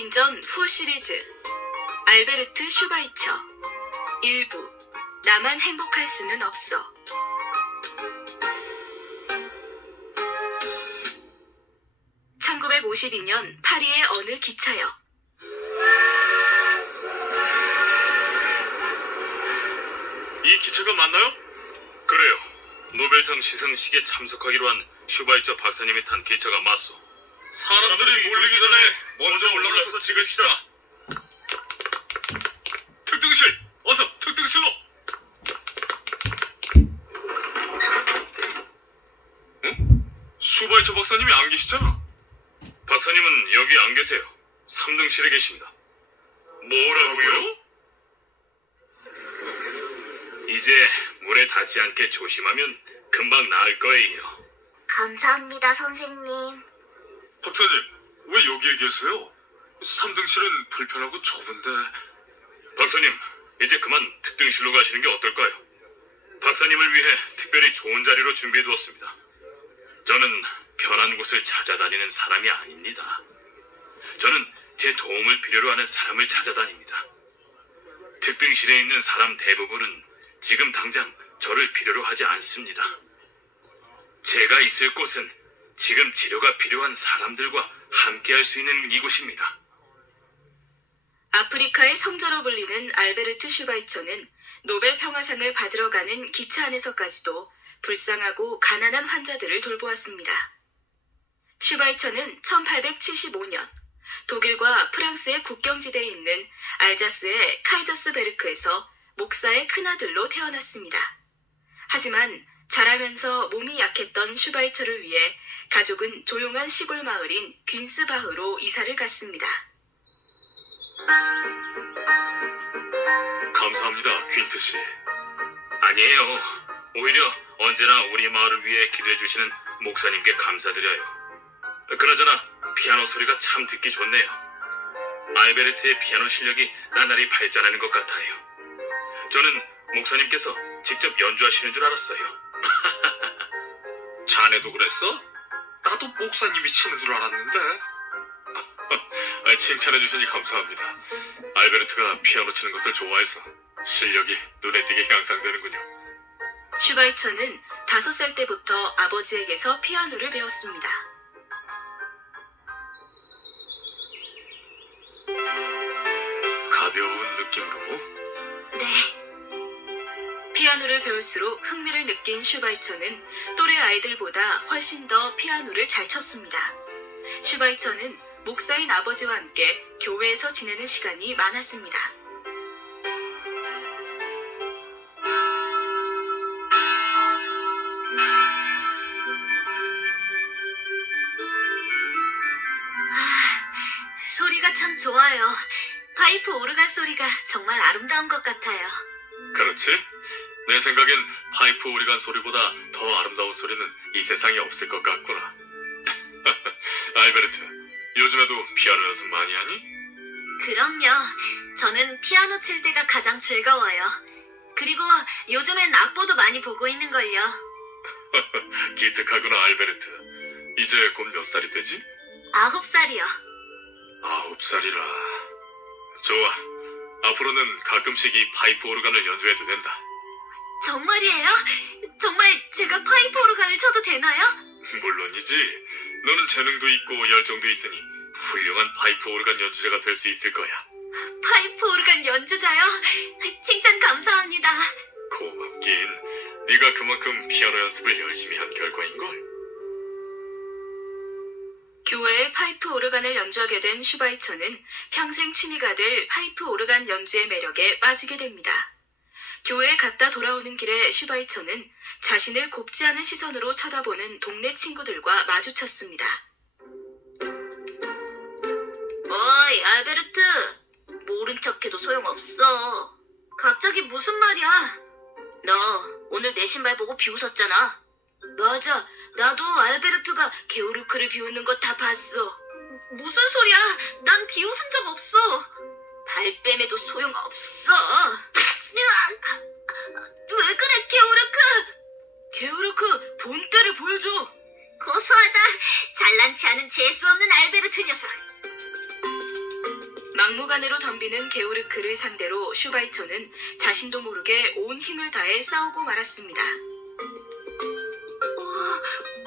인전 후 시리즈 알베르트 슈바이처 일부 나만 행복할 수는 없어. (1952년) 파리의 어느 기차역. 이 기차가 맞나요? 그래요. 노벨상 시상식에 참석하기로 한 슈바이처 박사님이 탄 기차가 맞소. 사람들이 몰리기 전에 먼저 올라가서 찍읍시다. 특등실! 어서 특등실로! 응? 슈바이처 박사님이 안 계시잖아. 박사님은 여기 안 계세요. 3등실에 계십니다. 뭐라고요? 이제 물에 닿지 않게 조심하면 금방 나을 거예요. 감사합니다, 선생님. 박사님, 왜 여기에 계세요? 3등실은 불편하고 좁은데. 박사님, 이제 그만 특등실로 가시는 게 어떨까요? 박사님을 위해 특별히 좋은 자리로 준비해두었습니다. 저는 편한 곳을 찾아다니는 사람이 아닙니다. 저는 제 도움을 필요로 하는 사람을 찾아다닙니다. 특등실에 있는 사람 대부분은 지금 당장 저를 필요로 하지 않습니다. 제가 있을 곳은 지금 치료가 필요한 사람들과 함께 할 수 있는 이곳입니다. 아프리카의 성자로 불리는 알베르트 슈바이처는 노벨 평화상을 받으러 가는 기차 안에서까지도 불쌍하고 가난한 환자들을 돌보았습니다. 슈바이처는 1875년 독일과 프랑스의 국경지대에 있는 알자스의 카이저스베르크에서 목사의 큰아들로 태어났습니다. 하지만 자라면서 몸이 약했던 슈바이처를 위해 가족은 조용한 시골 마을인 귄스바흐로 이사를 갔습니다. 감사합니다, 퀸트 씨. 아니에요. 오히려 언제나 우리 마을을 위해 기도해 주시는 목사님께 감사드려요. 그나저나 피아노 소리가 참 듣기 좋네요. 알베르트의 피아노 실력이 나날이 발전하는 것 같아요. 저는 목사님께서 직접 연주하시는 줄 알았어요. 자네도 그랬어? 나도 목사님이 치는 줄 알았는데. 칭찬해 주시니 감사합니다. 알베르트가 피아노 치는 것을 좋아해서 실력이 눈에 띄게 향상되는군요. 슈바이처는 5살 때부터 아버지에게서 피아노를 배웠습니다. 가벼운 느낌으로? 네. 피아노를 배울수록 흥미를 느낀 슈바이처는 또래 아이들보다 훨씬 더 피아노를 잘 쳤습니다. 슈바이처는 목사인 아버지와 함께 교회에서 지내는 시간이 많았습니다. 소리가 참 좋아요. 파이프 오르간 소리가 정말 아름다운 것 같아요. 그렇지? 내 생각엔 파이프 오리간 소리보다 더 아름다운 소리는 이 세상에 없을 것 같구나. 알베르트, 요즘에도 피아노 연습 많이 하니? 그럼요. 저는 피아노 칠 때가 가장 즐거워요. 그리고 요즘엔 악보도 많이 보고 있는걸요. 기특하구나, 알베르트. 이제 곧 몇 살이 되지? 9살이요. 9살이라. 좋아. 앞으로는 가끔씩 이 파이프 오르간을 연주해도 된다. 정말이에요? 정말 제가 파이프 오르간을 쳐도 되나요? 물론이지. 너는 재능도 있고 열정도 있으니 훌륭한 파이프 오르간 연주자가 될 수 있을 거야. 파이프 오르간 연주자요? 칭찬 감사합니다. 고맙긴. 네가 그만큼 피아노 연습을 열심히 한 결과인걸. 교회에 파이프 오르간을 연주하게 된 슈바이처는 평생 취미가 될 파이프 오르간 연주의 매력에 빠지게 됩니다. 교회에 갔다 돌아오는 길에 슈바이처는 자신을 곱지 않은 시선으로 쳐다보는 동네 친구들과 마주쳤습니다. 어이, 알베르트. 모른 척해도 소용없어. 갑자기 무슨 말이야? 너 오늘 내 신발 보고 비웃었잖아. 맞아. 나도 알베르트가 게오르크를 비웃는 거 다 봤어. 무슨 소리야? 난 비웃은 적 없어. 발뺌에도 소용없어. 왜 그래, 게오르크? 게오르크, 본때를 보여줘. 고소하다. 잘난 체 않은 재수없는 알베르트 녀석. 막무가내로 덤비는 게오르크를 상대로 슈바이처는 자신도 모르게 온 힘을 다해 싸우고 말았습니다.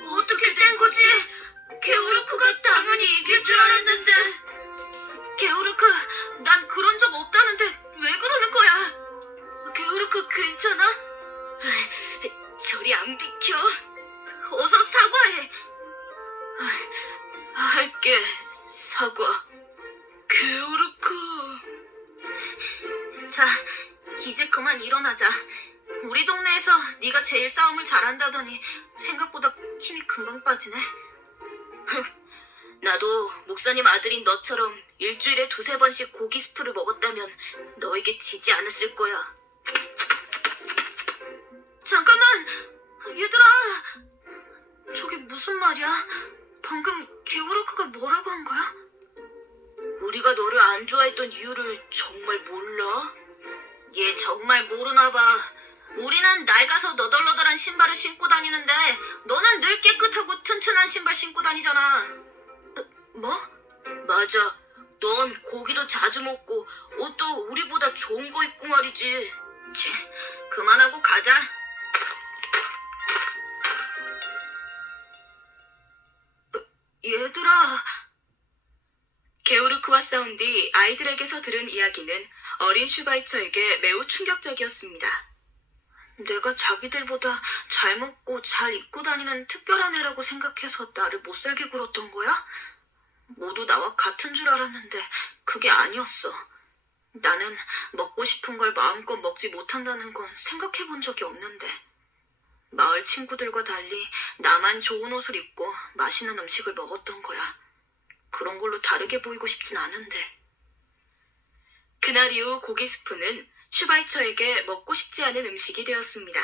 어떻게 된 거지? 게오르크가 당연히 이길 줄 알았는데. 게오르크, 난 그런 적 없다는데 왜 그러는 거야? 게오르크 괜찮아? 저리 안 비켜. 어서 사과해. 할게, 사과. 게오르크. 자, 이제 그만 일어나자. 우리 동네에서 네가 제일 싸움을 잘한다더니 생각보다 힘이 금방 빠지네. 나도 목사님 아들인 너처럼 일주일에 2-3번씩 고기 스프를 먹었다면 너에게 지지 않았을 거야. 잠깐만! 얘들아! 저게 무슨 말이야? 방금 게오르크가 뭐라고 한 거야? 우리가 너를 안 좋아했던 이유를 정말 몰라? 얘 정말 모르나 봐. 우리는 낡아서 너덜너덜한 신발을 신고 다니는데 너는 늘 깨끗하고 튼튼한 신발 신고 다니잖아. 뭐? 맞아. 넌 고기도 자주 먹고 옷도 우리보다 좋은 거 입고 말이지. 그만하고 가자. 얘들아. 게오르크와 싸운 뒤 아이들에게서 들은 이야기는 어린 슈바이처에게 매우 충격적이었습니다. 내가 자기들보다 잘 먹고 잘 입고 다니는 특별한 애라고 생각해서 나를 못살게 굴었던 거야? 모두 나와 같은 줄 알았는데 그게 아니었어. 나는 먹고 싶은 걸 마음껏 먹지 못한다는 건 생각해 본 적이 없는데. 마을 친구들과 달리 나만 좋은 옷을 입고 맛있는 음식을 먹었던 거야. 그런 걸로 다르게 보이고 싶진 않은데. 그날 이후 고기 스프는 슈바이처에게 먹고 싶지 않은 음식이 되었습니다.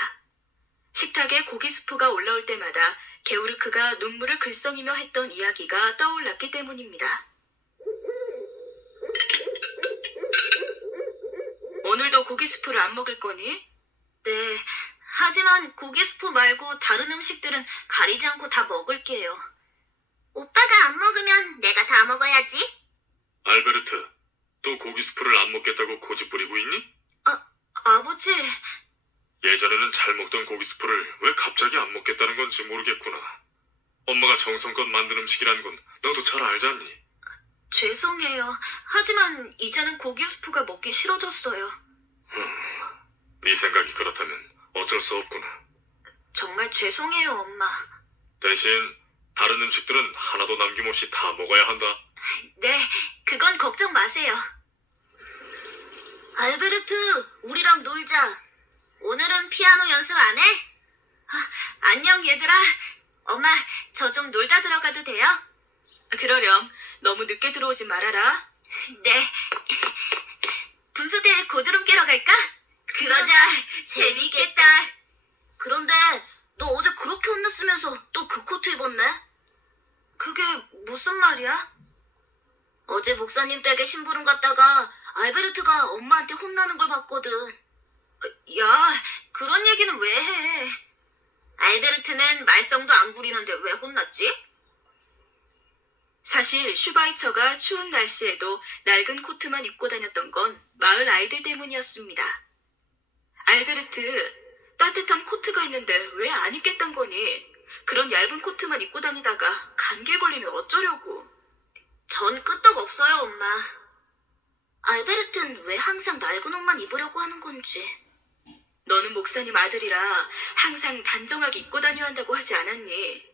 식탁에 고기 스프가 올라올 때마다 게오르크가 눈물을 글썽이며 했던 이야기가 떠올랐기 때문입니다. 오늘도 고기 스프를 안 먹을 거니? 네, 하지만 고기 스프 말고 다른 음식들은 가리지 않고 다 먹을게요. 오빠가 안 먹으면 내가 다 먹어야지. 알베르트, 또 고기 스프를 안 먹겠다고 고집 부리고 있니? 아버지. 예전에는 잘 먹던 고기 스프를 왜 갑자기 안 먹겠다는 건지 모르겠구나. 엄마가 정성껏 만든 음식이라는 건 너도 잘 알잖니? 죄송해요. 하지만 이제는 고기 스프가 먹기 싫어졌어요. 네 생각이 그렇다면 어쩔 수 없구나. 정말 죄송해요, 엄마. 대신 다른 음식들은 하나도 남김없이 다 먹어야 한다. 네, 그건 걱정 마세요. 알베르트, 우리랑 놀자. 오늘은 피아노 연습 안 해? 안녕, 얘들아. 엄마, 저 좀 놀다 들어가도 돼요? 그러렴. 너무 늦게 들어오지 말아라. 네. 분수대에 고드름 깨러 갈까? 그러자. 재밌겠다. 그런데 너 어제 그렇게 혼났으면서 또 그 코트 입었네? 그게 무슨 말이야? 어제 목사님 댁에 심부름 갔다가 알베르트가 엄마한테 혼나는 걸 봤거든. 야, 그런 얘기는 왜 해? 알베르트는 말썽도 안 부리는데 왜 혼났지? 사실 슈바이처가 추운 날씨에도 낡은 코트만 입고 다녔던 건 마을 아이들 때문이었습니다. 알베르트, 따뜻한 코트가 있는데 왜 안 입겠단 거니? 그런 얇은 코트만 입고 다니다가 감기에 걸리면 어쩌려고? 전 끄떡없어요, 엄마. 알베르트는 왜 항상 낡은 옷만 입으려고 하는 건지. 너는 목사님 아들이라 항상 단정하게 입고 다녀야 한다고 하지 않았니?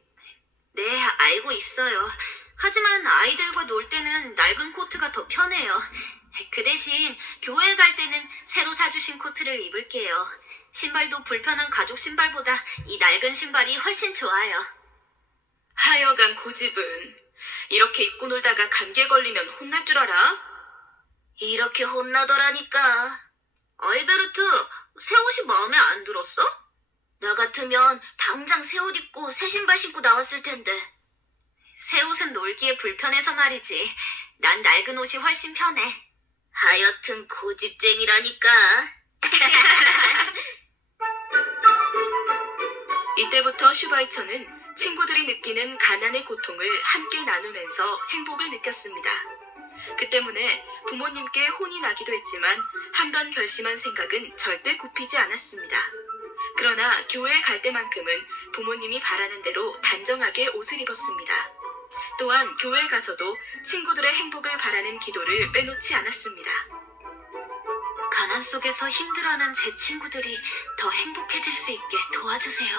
네, 알고 있어요. 하지만 아이들과 놀 때는 낡은 코트가 더 편해요. 그 대신 교회 갈 때는 새로 사주신 코트를 입을게요. 신발도 불편한 가죽 신발보다 이 낡은 신발이 훨씬 좋아요. 하여간 고집은 이렇게 입고 놀다가 감기에 걸리면 혼날 줄 알아? 이렇게 혼나더라니까. 알베르트, 새 옷이 마음에 안 들었어? 나 같으면 당장 새 옷 입고 새 신발 신고 나왔을 텐데. 새 옷은 놀기에 불편해서 말이지. 난 낡은 옷이 훨씬 편해. 하여튼 고집쟁이라니까. 이때부터 슈바이처는 친구들이 느끼는 가난의 고통을 함께 나누면서 행복을 느꼈습니다. 그 때문에 부모님께 혼이 나기도 했지만 한 번 결심한 생각은 절대 굽히지 않았습니다. 그러나 교회에 갈 때만큼은 부모님이 바라는 대로 단정하게 옷을 입었습니다. 또한 교회에 가서도 친구들의 행복을 바라는 기도를 빼놓지 않았습니다. 가난 속에서 힘들어하는 제 친구들이 더 행복해질 수 있게 도와주세요.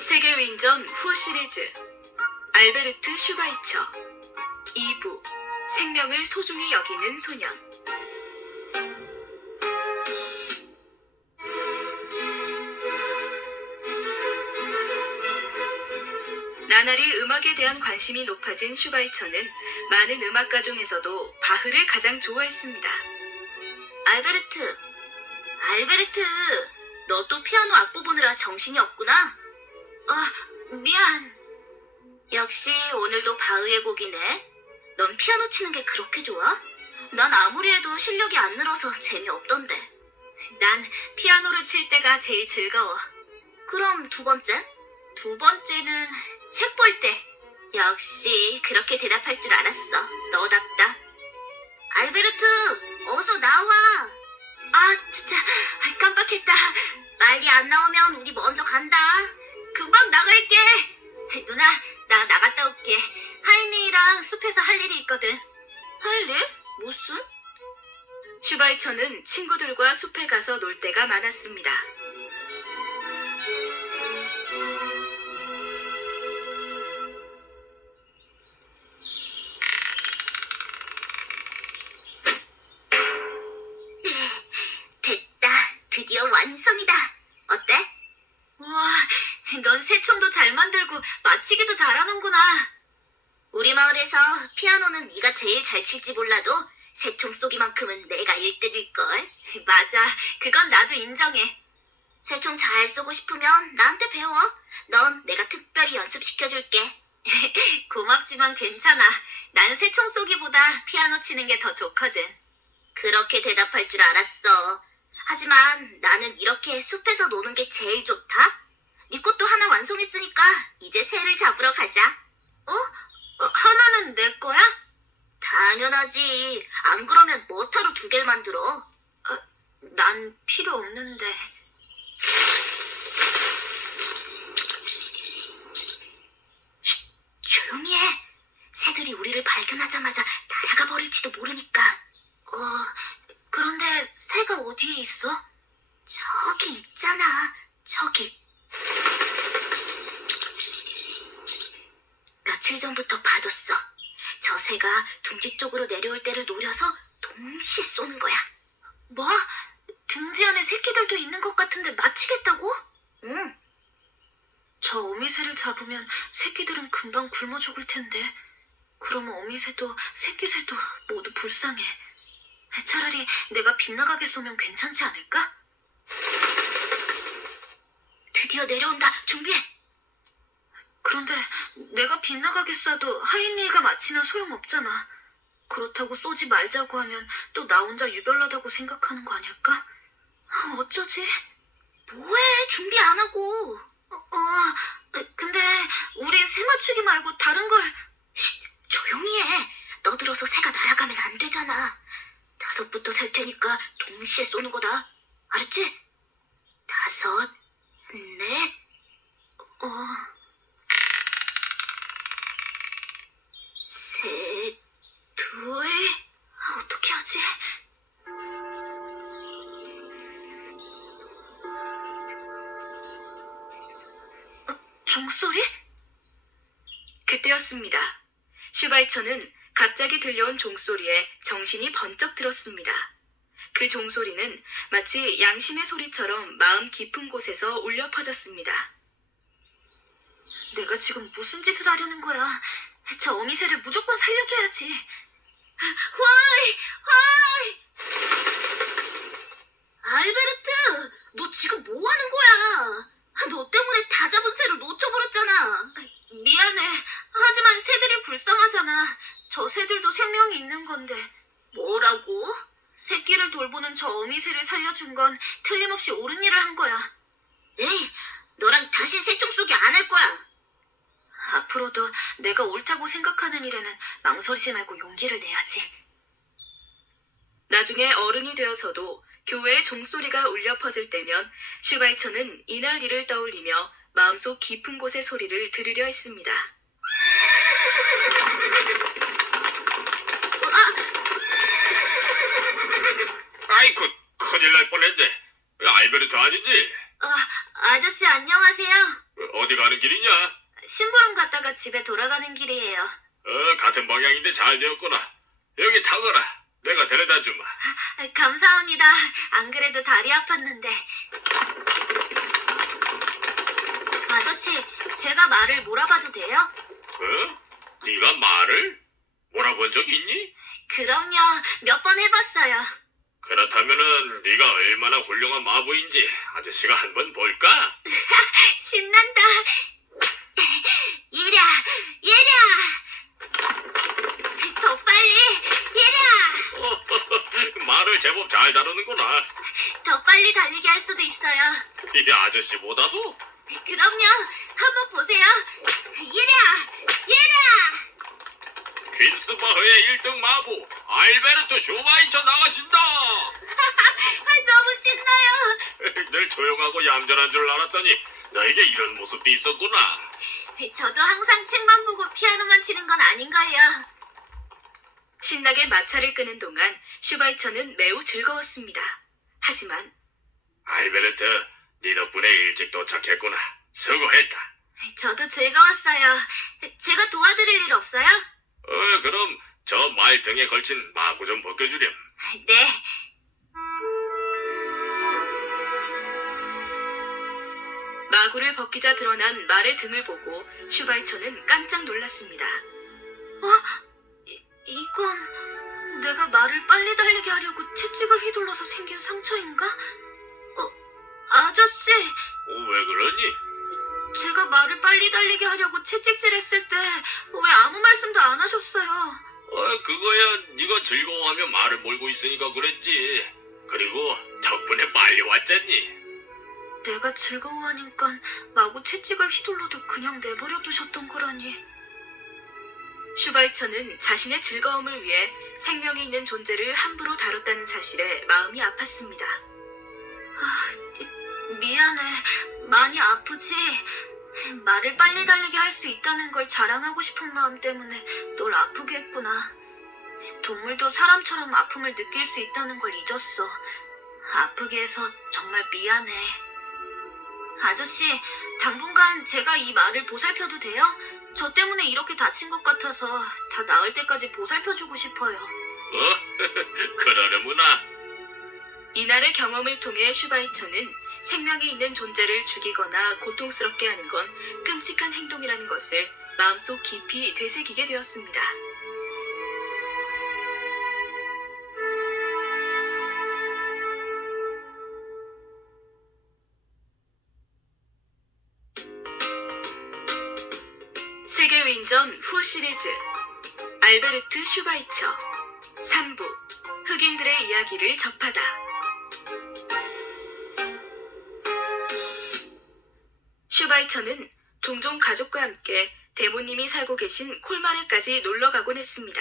세계위인전 후 시리즈 알베르트 슈바이처 2부 생명을 소중히 여기는 소년. 나날이 음악에 대한 관심이 높아진 슈바이처는 많은 음악가 중에서도 바흐를 가장 좋아했습니다. 알베르트, 너 또 피아노 악보 보느라 정신이 없구나. 미안. 역시 오늘도 바흐의 곡이네. 넌 피아노 치는 게 그렇게 좋아? 난 아무리 해도 실력이 안 늘어서 재미없던데. 난 피아노를 칠 때가 제일 즐거워. 그럼 두 번째? 두 번째는 책 볼 때. 역시 그렇게 대답할 줄 알았어. 너답다. 알베르트, 어서 나와. 진짜 깜빡했다. 빨리 안 나오면 우리 먼저 간다. 금방 나갈게. 누나, 나 나갔다 올게. 하이니랑 숲에서 할 일이 있거든. 할 일? 무슨? 슈바이처는 친구들과 숲에 가서 놀 때가 많았습니다. 됐다. 드디어 완성이다. 어때? 우와, 넌 새총도 잘 만들고 맞히기도 잘하는구나. 우리 마을에서 피아노는 네가 제일 잘 칠지 몰라도 새총 쏘기만큼은 내가 1등일걸. 맞아, 그건 나도 인정해. 새총 잘 쏘고 싶으면 나한테 배워. 넌 내가 특별히 연습시켜줄게. 고맙지만 괜찮아. 난 새총 쏘기보다 피아노 치는 게 더 좋거든. 그렇게 대답할 줄 알았어. 하지만 나는 이렇게 숲에서 노는 게 제일 좋다. 네 것도 하나 완성했으니까 이제 새를 잡으러 가자. 하나는 내 거야? 당연하지. 안 그러면 뭐하러 두 개를 만들어? 난 필요 없는데. 쉿, 조용히 해. 새들이 우리를 발견하자마자 날아가 버릴지도 모르니까. 그런데 새가 어디에 있어? 저기 있잖아. 저기. 며칠 전부터 봐뒀어. 저 새가 둥지 쪽으로 내려올 때를 노려서 동시에 쏘는 거야. 뭐? 둥지 안에 새끼들도 있는 것 같은데 맞히겠다고? 응. 저 어미새를 잡으면 새끼들은 금방 굶어 죽을 텐데. 그럼 어미새도 새끼새도 모두 불쌍해. 차라리 내가 빗나가게 쏘면 괜찮지 않을까? 드디어 내려온다. 준비해. 그런데 내가 빗나가게 쏴도 하인리가 맞히면 소용없잖아. 그렇다고 쏘지 말자고 하면 또 나 혼자 유별나다고 생각하는 거 아닐까? 어쩌지? 뭐해? 준비 안 하고. 근데 우리 새 맞추기 말고 다른 걸. 쉿, 조용히 해. 너들어서 새가 날아가면 안 되잖아. 5부터 셀 테니까 동시에 쏘는 거다. 알았지? 5, 4, 셋, 둘. 어떻게 하지? 종소리? 그때였습니다. 슈바이처는 갑자기 들려온 종소리에 정신이 번쩍 들었습니다. 그 종소리는 마치 양심의 소리처럼 마음 깊은 곳에서 울려 퍼졌습니다. 내가 지금 무슨 짓을 하려는 거야? 저 어미새를 무조건 살려줘야지. 화이! 알베르트! 너 지금 뭐 하는 거야? 너 때문에 다 잡은 새를 놓쳐버렸잖아. 미안해. 하지만 새들이 불쌍하잖아. 저 새들도 생명이 있는 건데. 뭐라고? 새끼를 돌보는 저 어미새를 살려준 건 틀림없이 옳은 일을 한 거야. 에이, 너랑 다신 새총 쏘기 안 할 거야. 앞으로도 내가 옳다고 생각하는 일에는 망설이지 말고 용기를 내야지. 나중에 어른이 되어서도 교회의 종소리가 울려 퍼질 때면 슈바이처는 이날 일을 떠올리며 마음속 깊은 곳의 소리를 들으려 했습니다. 아이쿠, 큰일 날 뻔했네. 알베르트 아니지? 아저씨 안녕하세요. 어디 가는 길이냐? 심부름 갔다가 집에 돌아가는 길이에요. 같은 방향인데 잘 되었구나. 여기 타거라. 내가 데려다 주마. 감사합니다. 안 그래도 다리 아팠는데. 아저씨, 제가 말을 몰아봐도 돼요? 네가 말을? 몰아본 적 있니? 그럼요. 몇 번 해봤어요. 그렇다면은 네가 얼마나 훌륭한 마부인지 아저씨가 한번 볼까? 신난다. 이랴, 이랴. 더 빨리, 이랴. 말을 제법 잘 다루는구나. 더 빨리 달리게 할 수도 있어요. 이 아저씨보다도? 그럼요. 한번 보세요. 이랴, 이랴. 퀸스바흐의 1등 마부 알베르트 슈바이처 나가신다. 너무 신나요. 늘 조용하고 얌전한 줄 알았더니 너에게 이런 모습도 있었구나. 저도 항상 책만 보고 피아노만 치는 건 아닌걸요. 신나게 마차를 끄는 동안 슈바이처는 매우 즐거웠습니다. 하지만 알베르트, 네 덕분에 일찍 도착했구나. 수고했다. 저도 즐거웠어요. 제가 도와드릴 일 없어요? 그럼 저 말 등에 걸친 마구 좀 벗겨주렴. 네. 마구를 벗기자 드러난 말의 등을 보고 슈바이처는 깜짝 놀랐습니다. 이건 내가 말을 빨리 달리게 하려고 채찍을 휘둘러서 생긴 상처인가? 아저씨, 왜 그러니? 제가 말을 빨리 달리게 하려고 채찍질했을 때 왜 아무 말씀도 안 하셨어요? 그거야 네가 즐거워하며 말을 몰고 있으니까 그랬지. 그리고 덕분에 빨리 왔잖니. 내가 즐거워하니까 마구 채찍을 휘둘러도 그냥 내버려 두셨던 거라니. 슈바이처는 자신의 즐거움을 위해 생명이 있는 존재를 함부로 다뤘다는 사실에 마음이 아팠습니다. 미안해. 많이 아프지? 말을 빨리 달리게 할 수 있다는 걸 자랑하고 싶은 마음 때문에 널 아프게 했구나. 동물도 사람처럼 아픔을 느낄 수 있다는 걸 잊었어. 아프게 해서 정말 미안해. 아저씨, 당분간 제가 이 말을 보살펴도 돼요? 저 때문에 이렇게 다친 것 같아서 다 나을 때까지 보살펴주고 싶어요. 그러려무나. 이날의 경험을 통해 슈바이처는 생명이 있는 존재를 죽이거나 고통스럽게 하는 건 끔찍한 행동이라는 것을 마음속 깊이 되새기게 되었습니다. 세계위인전 후 시리즈 알베르트 슈바이처 3부 흑인들의 이야기를 접하다. 슈바이처는 종종 가족과 함께 대모님이 살고 계신 콜마르까지 놀러 가곤 했습니다.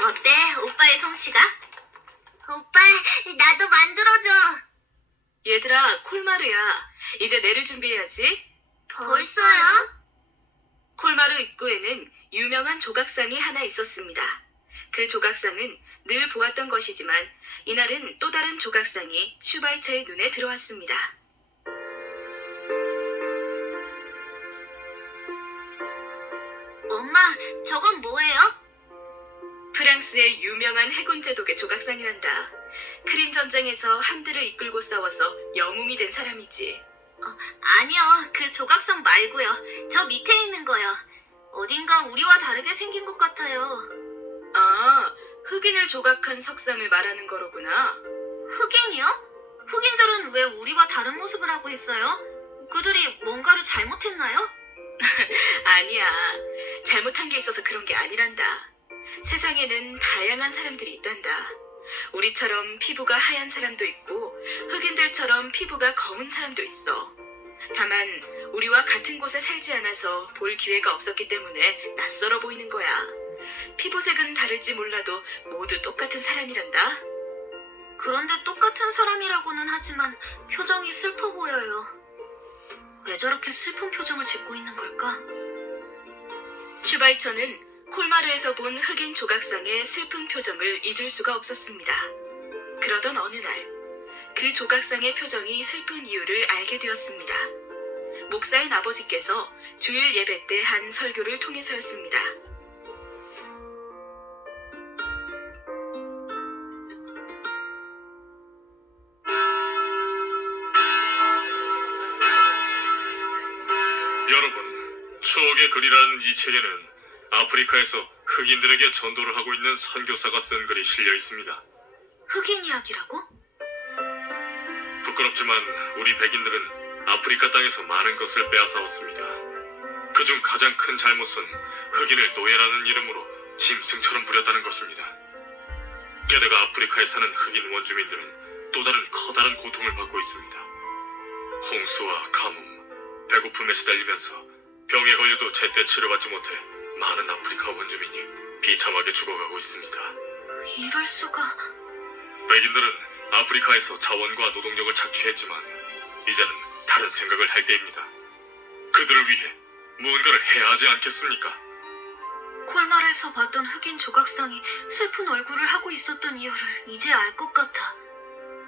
어때, 오빠의 솜씨가? 오빠, 나도 만들어줘. 얘들아, 콜마르야. 이제 내릴 준비해야지. 벌써요? 콜마르 입구에는 유명한 조각상이 하나 있었습니다. 그 조각상은 늘 보았던 것이지만 이날은 또 다른 조각상이 슈바이처의 눈에 들어왔습니다. 엄마, 저건 뭐예요? 프랑스의 유명한 해군 제독의 조각상이란다. 크림 전쟁에서 함대를 이끌고 싸워서 영웅이 된 사람이지. 아니요, 그 조각상 말고요. 저 밑에 있는 거요. 어딘가 우리와 다르게 생긴 것 같아요. 아, 흑인을 조각한 석상을 말하는 거로구나. 흑인이요? 흑인들은 왜 우리와 다른 모습을 하고 있어요? 그들이 뭔가를 잘못했나요? 아니야. 잘못한 게 있어서 그런 게 아니란다. 세상에는 다양한 사람들이 있단다. 우리처럼 피부가 하얀 사람도 있고 흑인들처럼 피부가 검은 사람도 있어. 다만 우리와 같은 곳에 살지 않아서 볼 기회가 없었기 때문에 낯설어 보이는 거야. 피부색은 다를지 몰라도 모두 똑같은 사람이란다. 그런데 똑같은 사람이라고는 하지만 표정이 슬퍼 보여요. 왜 저렇게 슬픈 표정을 짓고 있는 걸까? 슈바이처는 콜마르에서 본 흑인 조각상의 슬픈 표정을 잊을 수가 없었습니다. 그러던 어느 날, 그 조각상의 표정이 슬픈 이유를 알게 되었습니다. 목사인 아버지께서 주일 예배 때 한 설교를 통해서였습니다. 여러분, 추억의 글이라는 이 책에는 아프리카에서 흑인들에게 전도를 하고 있는 선교사가 쓴 글이 실려 있습니다. 흑인 이야기라고? 부끄럽지만 우리 백인들은 아프리카 땅에서 많은 것을 빼앗아왔습니다. 그중 가장 큰 잘못은 흑인을 노예라는 이름으로 짐승처럼 부렸다는 것입니다. 게다가 아프리카에 사는 흑인 원주민들은 또 다른 커다란 고통을 받고 있습니다. 홍수와 가뭄, 배고픔에 시달리면서 병에 걸려도 제때 치료받지 못해 많은 아프리카 원주민이 비참하게 죽어가고 있습니다. 이럴 수가... 백인들은 아프리카에서 자원과 노동력을 착취했지만 이제는 다른 생각을 할 때입니다. 그들을 위해 무언가를 해야 하지 않겠습니까? 콜마르에서 봤던 흑인 조각상이 슬픈 얼굴을 하고 있었던 이유를 이제 알 것 같아.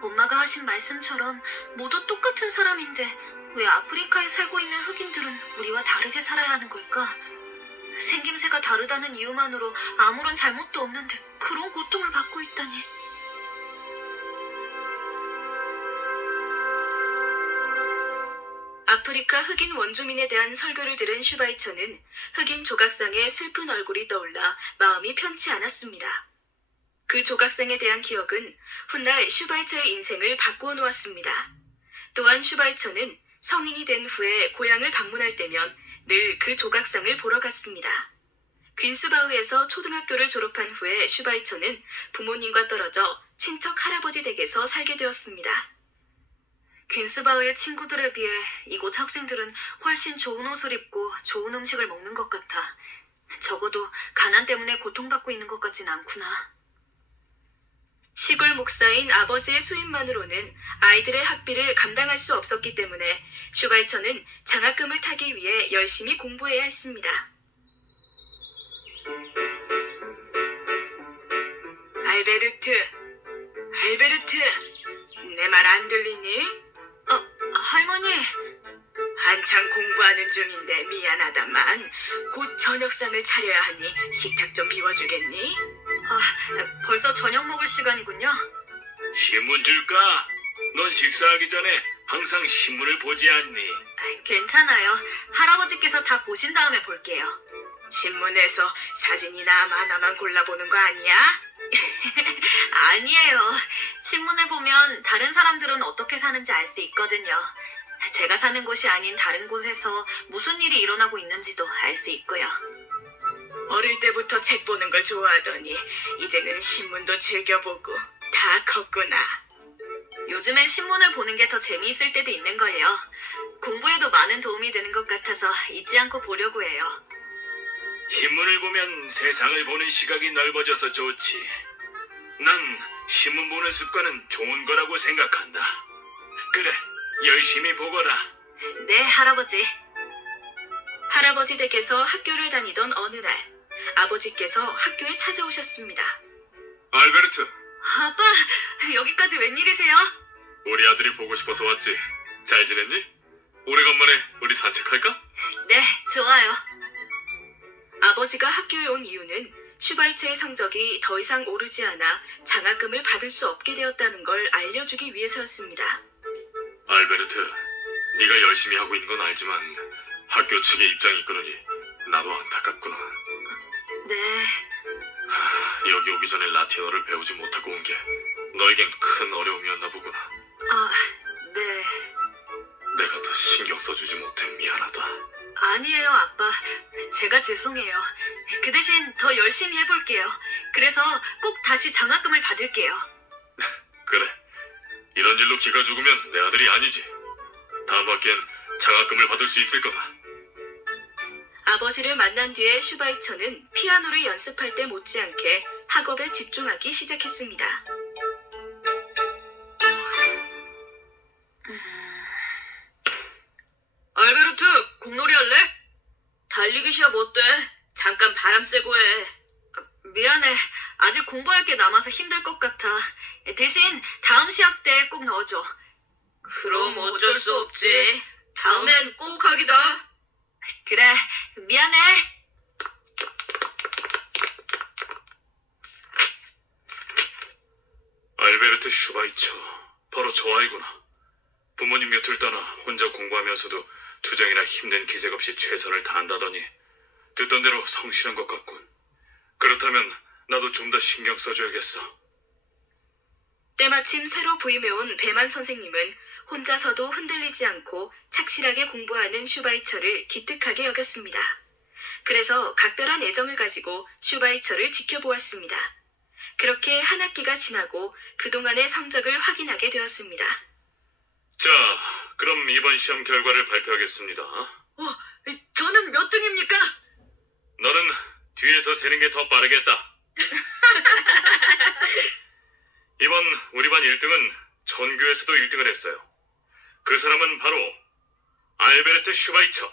엄마가 하신 말씀처럼 모두 똑같은 사람인데 왜 아프리카에 살고 있는 흑인들은 우리와 다르게 살아야 하는 걸까? 생김새가 다르다는 이유만으로 아무런 잘못도 없는데 그런 고통을 받고 있다니. 아프리카 흑인 원주민에 대한 설교를 들은 슈바이처는 흑인 조각상의 슬픈 얼굴이 떠올라 마음이 편치 않았습니다. 그 조각상에 대한 기억은 훗날 슈바이처의 인생을 바꾸어 놓았습니다. 또한 슈바이처는 성인이 된 후에 고향을 방문할 때면 늘 그 조각상을 보러 갔습니다. 퀸스바우에서 초등학교를 졸업한 후에 슈바이처는 부모님과 떨어져 친척 할아버지 댁에서 살게 되었습니다. 퀸스바우의 친구들에 비해 이곳 학생들은 훨씬 좋은 옷을 입고 좋은 음식을 먹는 것 같아. 적어도 가난 때문에 고통받고 있는 것 같진 않구나. 시골 목사인 아버지의 수입만으로는 아이들의 학비를 감당할 수 없었기 때문에 슈바이처는 장학금을 타기 위해 열심히 공부해야 했습니다. 알베르트, 내 말 안 들리니? 할머니, 한창 공부하는 중인데 미안하다만 곧 저녁상을 차려야 하니 식탁 좀 비워주겠니? 벌써 저녁 먹을 시간이군요. 신문 줄까? 넌 식사하기 전에 항상 신문을 보지 않니? 괜찮아요. 할아버지께서 다 보신 다음에 볼게요. 신문에서 사진이나 만화만 골라보는 거 아니야? 아니에요. 신문을 보면 다른 사람들은 어떻게 사는지 알 수 있거든요. 제가 사는 곳이 아닌 다른 곳에서 무슨 일이 일어나고 있는지도 알 수 있고요. 어릴 때부터 책 보는 걸 좋아하더니 이제는 신문도 즐겨보고 다 컸구나. 요즘엔 신문을 보는 게 더 재미있을 때도 있는걸요. 공부에도 많은 도움이 되는 것 같아서 잊지 않고 보려고 해요. 신문을 보면 세상을 보는 시각이 넓어져서 좋지. 난 신문 보는 습관은 좋은 거라고 생각한다. 그래, 열심히 보거라. 네, 할아버지. 할아버지 댁에서 학교를 다니던 어느 날 아버지께서 학교에 찾아오셨습니다. 알베르트, 아빠, 여기까지 웬일이세요? 우리 아들이 보고 싶어서 왔지. 잘 지냈니? 오래간만에 우리 산책할까? 네, 좋아요. 아버지가 학교에 온 이유는 슈바이처의 성적이 더 이상 오르지 않아 장학금을 받을 수 없게 되었다는 걸 알려주기 위해서였습니다. 알베르트, 네가 열심히 하고 있는 건 알지만 학교 측의 입장이 그러니 나도 안타깝구나. 네, 여기 오기 전에 라틴어를 배우지 못하고 온 게 너에겐 큰 어려움이었나 보구나. 네. 내가 더 신경 써주지 못해 미안하다. 아니에요, 아빠. 제가 죄송해요. 그 대신 더 열심히 해볼게요. 그래서 꼭 다시 장학금을 받을게요. 그래. 이런 일로 기가 죽으면 내 아들이 아니지. 다음 학기엔 장학금을 받을 수 있을 거다. 아버지를 만난 뒤에 슈바이처는 피아노를 연습할 때 못지않게 학업에 집중하기 시작했습니다. 알베르트, 공놀이 할래? 달리기 시합 어때? 잠깐 바람 쐬고 해. 미안해. 아직 공부할 게 남아서 힘들 것 같아. 대신 다음 시합 때 꼭 넣어줘. 그럼 어쩔 수 없지. 다음엔 꼭 하기다. 그래, 미안해. 알베르트 슈바이처. 바로 저 아이구나. 부모님 곁을 떠나 혼자 공부하면서도 투정이나 힘든 기색 없이 최선을 다한다더니 듣던 대로 성실한 것 같군. 그렇다면 나도 좀 더 신경 써줘야겠어. 때마침 새로 부임해온 배만 선생님은 혼자서도 흔들리지 않고 착실하게 공부하는 슈바이처를 기특하게 여겼습니다. 그래서 각별한 애정을 가지고 슈바이처를 지켜보았습니다. 그렇게 한 학기가 지나고 그동안의 성적을 확인하게 되었습니다. 자, 그럼 이번 시험 결과를 발표하겠습니다. 저는 몇 등입니까? 너는 뒤에서 세는 게 더 빠르겠다. 이번 우리 반 1등은 전교에서도 1등을 했어요. 그 사람은 바로 알베르트 슈바이처.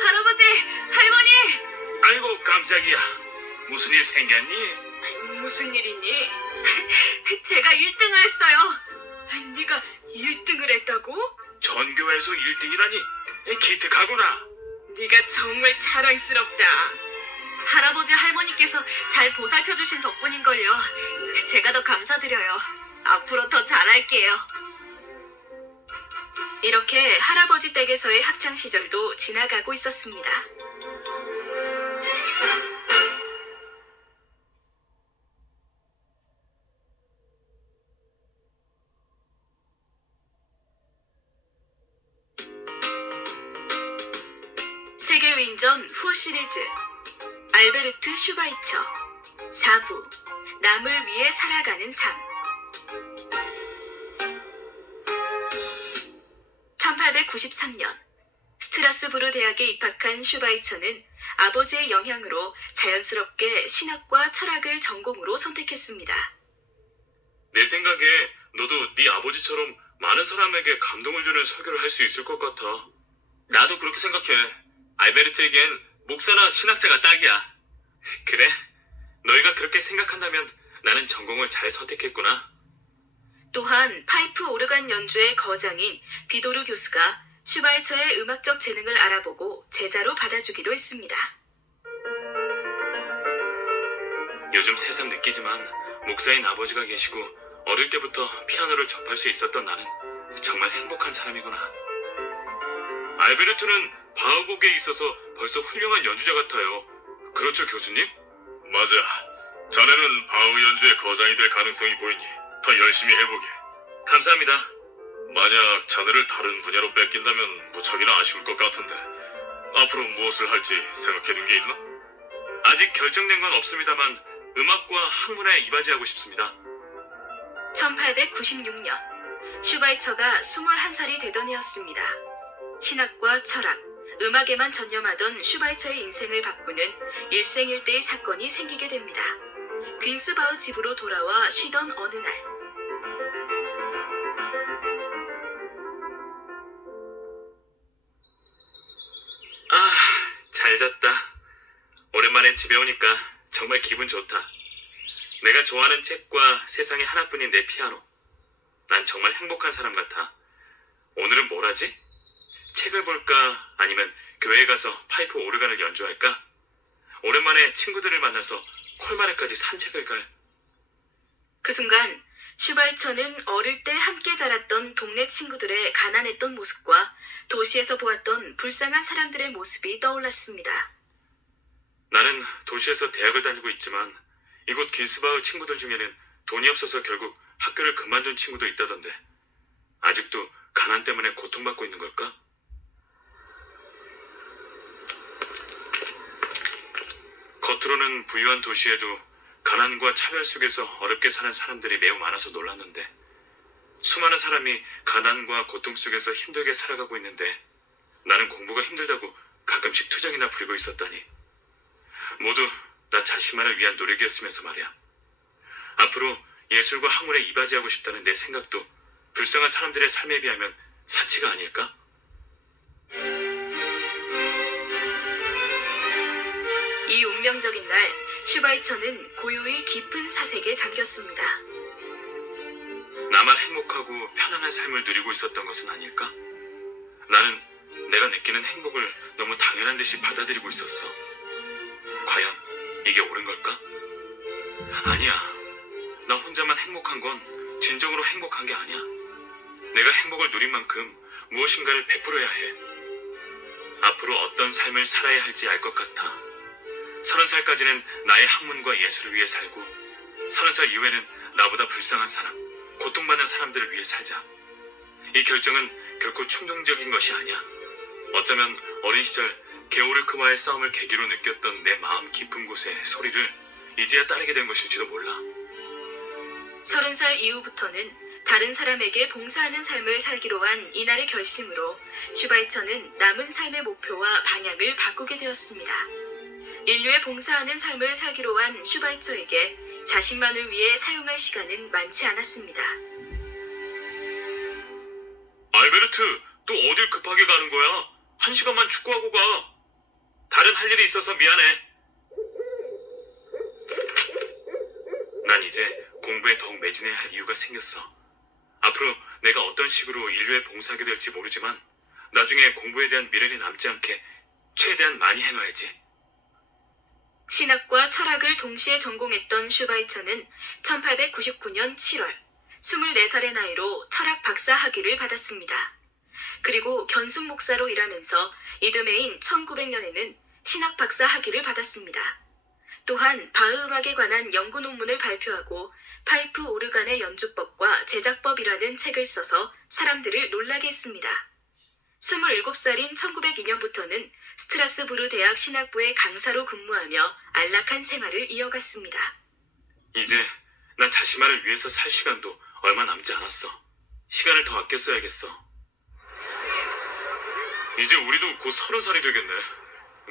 할아버지, 할머니! 아이고 깜짝이야. 무슨 일 생겼니? 무슨 일이니? 제가 1등을 했어요. 네가 1등을 했다고? 전교에서 1등이라니 기특하구나. 네가 정말 자랑스럽다. 할아버지, 할머니께서 잘 보살펴주신 덕분인걸요. 제가 더 감사드려요. 앞으로 더 잘할게요. 이렇게 할아버지 댁에서의 학창 시절도 지나가고 있었습니다. 세계위인전 후 시리즈 알베르트 슈바이처 4부 남을 위해 살아가는 삶 1893년 스트라스부르 대학에 입학한 슈바이처는 아버지의 영향으로 자연스럽게 신학과 철학을 전공으로 선택했습니다. 내 생각에 너도 네 아버지처럼 많은 사람에게 감동을 주는 설교를 할 수 있을 것 같아. 나도 그렇게 생각해. 알베르트에겐 목사나 신학자가 딱이야. 그래? 너희가 그렇게 생각한다면 나는 전공을 잘 선택했구나. 또한 파이프 오르간 연주의 거장인 비도르 교수가 슈바이처의 음악적 재능을 알아보고 제자로 받아주기도 했습니다. 요즘 새삼 느끼지만 목사인 아버지가 계시고 어릴 때부터 피아노를 접할 수 있었던 나는 정말 행복한 사람이구나. 알베르트는 바흐곡에 있어서 벌써 훌륭한 연주자 같아요. 그렇죠, 교수님? 맞아. 자네는 바흐 연주의 거장이 될 가능성이 보이니 더 열심히 해보게. 감사합니다. 만약 자네를 다른 분야로 뺏긴다면 무척이나 아쉬울 것 같은데 앞으로 무엇을 할지 생각해둔 게 있나? 아직 결정된 건 없습니다만 음악과 학문에 이바지하고 싶습니다. 1896년 슈바이처가 21살이 되던 해였습니다. 신학과 철학, 음악에만 전념하던 슈바이처의 인생을 바꾸는 일생일대의 사건이 생기게 됩니다. 퀸스바우 집으로 돌아와 쉬던 어느 날 잘 잤다. 오랜만에 집에 오니까 정말 기분 좋다. 내가 좋아하는 책과 세상에 하나뿐인 내 피아노. 난 정말 행복한 사람 같아. 오늘은 뭘 하지? 책을 볼까? 아니면 교회에 가서 파이프 오르간을 연주할까? 오랜만에 친구들을 만나서 콜마르까지 산책을 갈. 그 순간 슈바이처는 어릴 때 함께 자랐던 동네 친구들의 가난했던 모습과 도시에서 보았던 불쌍한 사람들의 모습이 떠올랐습니다. 나는 도시에서 대학을 다니고 있지만 이곳 긴스바흐 친구들 중에는 돈이 없어서 결국 학교를 그만둔 친구도 있다던데 아직도 가난 때문에 고통받고 있는 걸까? 겉으로는 부유한 도시에도 가난과 차별 속에서 어렵게 사는 사람들이 매우 많아서 놀랐는데 수많은 사람이 가난과 고통 속에서 힘들게 살아가고 있는데 나는 공부가 힘들다고 가끔씩 투정이나 부리고 있었다니. 모두 나 자신만을 위한 노력이었으면서 말이야. 앞으로 예술과 학문에 이바지하고 싶다는 내 생각도 불쌍한 사람들의 삶에 비하면 사치가 아닐까? 이 운명적인 날, 슈바이처는 고요히 깊은 사색에 잠겼습니다. 나만 행복하고 편안한 삶을 누리고 있었던 것은 아닐까? 나는 내가 느끼는 행복을 너무 당연한 듯이 받아들이고 있었어. 과연 이게 옳은 걸까? 아니야. 나 혼자만 행복한 건 진정으로 행복한 게 아니야. 내가 행복을 누린 만큼 무엇인가를 베풀어야 해. 앞으로 어떤 삶을 살아야 할지 알 것 같아. 30살까지는 나의 학문과 예술을 위해 살고 30살 이후에는 나보다 불쌍한 사람, 고통받는 사람들을 위해 살자. 이 결정은 결코 충동적인 것이 아니야. 어쩌면 어린 시절 게오르크와의 싸움을 계기로 느꼈던 내 마음 깊은 곳의 소리를 이제야 따르게 된 것일지도 몰라. 30살 이후부터는 다른 사람에게 봉사하는 삶을 살기로 한 이날의 결심으로 슈바이처는 남은 삶의 목표와 방향을 바꾸게 되었습니다. 인류에 봉사하는 삶을 살기로 한 슈바이처에게 자신만을 위해 사용할 시간은 많지 않았습니다. 알베르트, 또 어딜 급하게 가는 거야? 1시간만 축구하고 가. 다른 할 일이 있어서 미안해. 난 이제 공부에 더욱 매진해야 할 이유가 생겼어. 앞으로 내가 어떤 식으로 인류에 봉사하게 될지 모르지만 나중에 공부에 대한 미련이 남지 않게 최대한 많이 해놔야지. 신학과 철학을 동시에 전공했던 슈바이처는 1899년 7월 24살의 나이로 철학 박사 학위를 받았습니다. 그리고 견습 목사로 일하면서 이듬해인 1900년에는 신학 박사 학위를 받았습니다. 또한 바흐 음악에 관한 연구 논문을 발표하고 파이프 오르간의 연주법과 제작법이라는 책을 써서 사람들을 놀라게 했습니다. 27살인 1902년부터는 스트라스부르 대학 신학부의 강사로 근무하며 안락한 생활을 이어갔습니다. 이제 난 자신만을 위해서 살 시간도 얼마 남지 않았어. 시간을 더 아껴 써야겠어. 이제 우리도 곧 30살이 되겠네.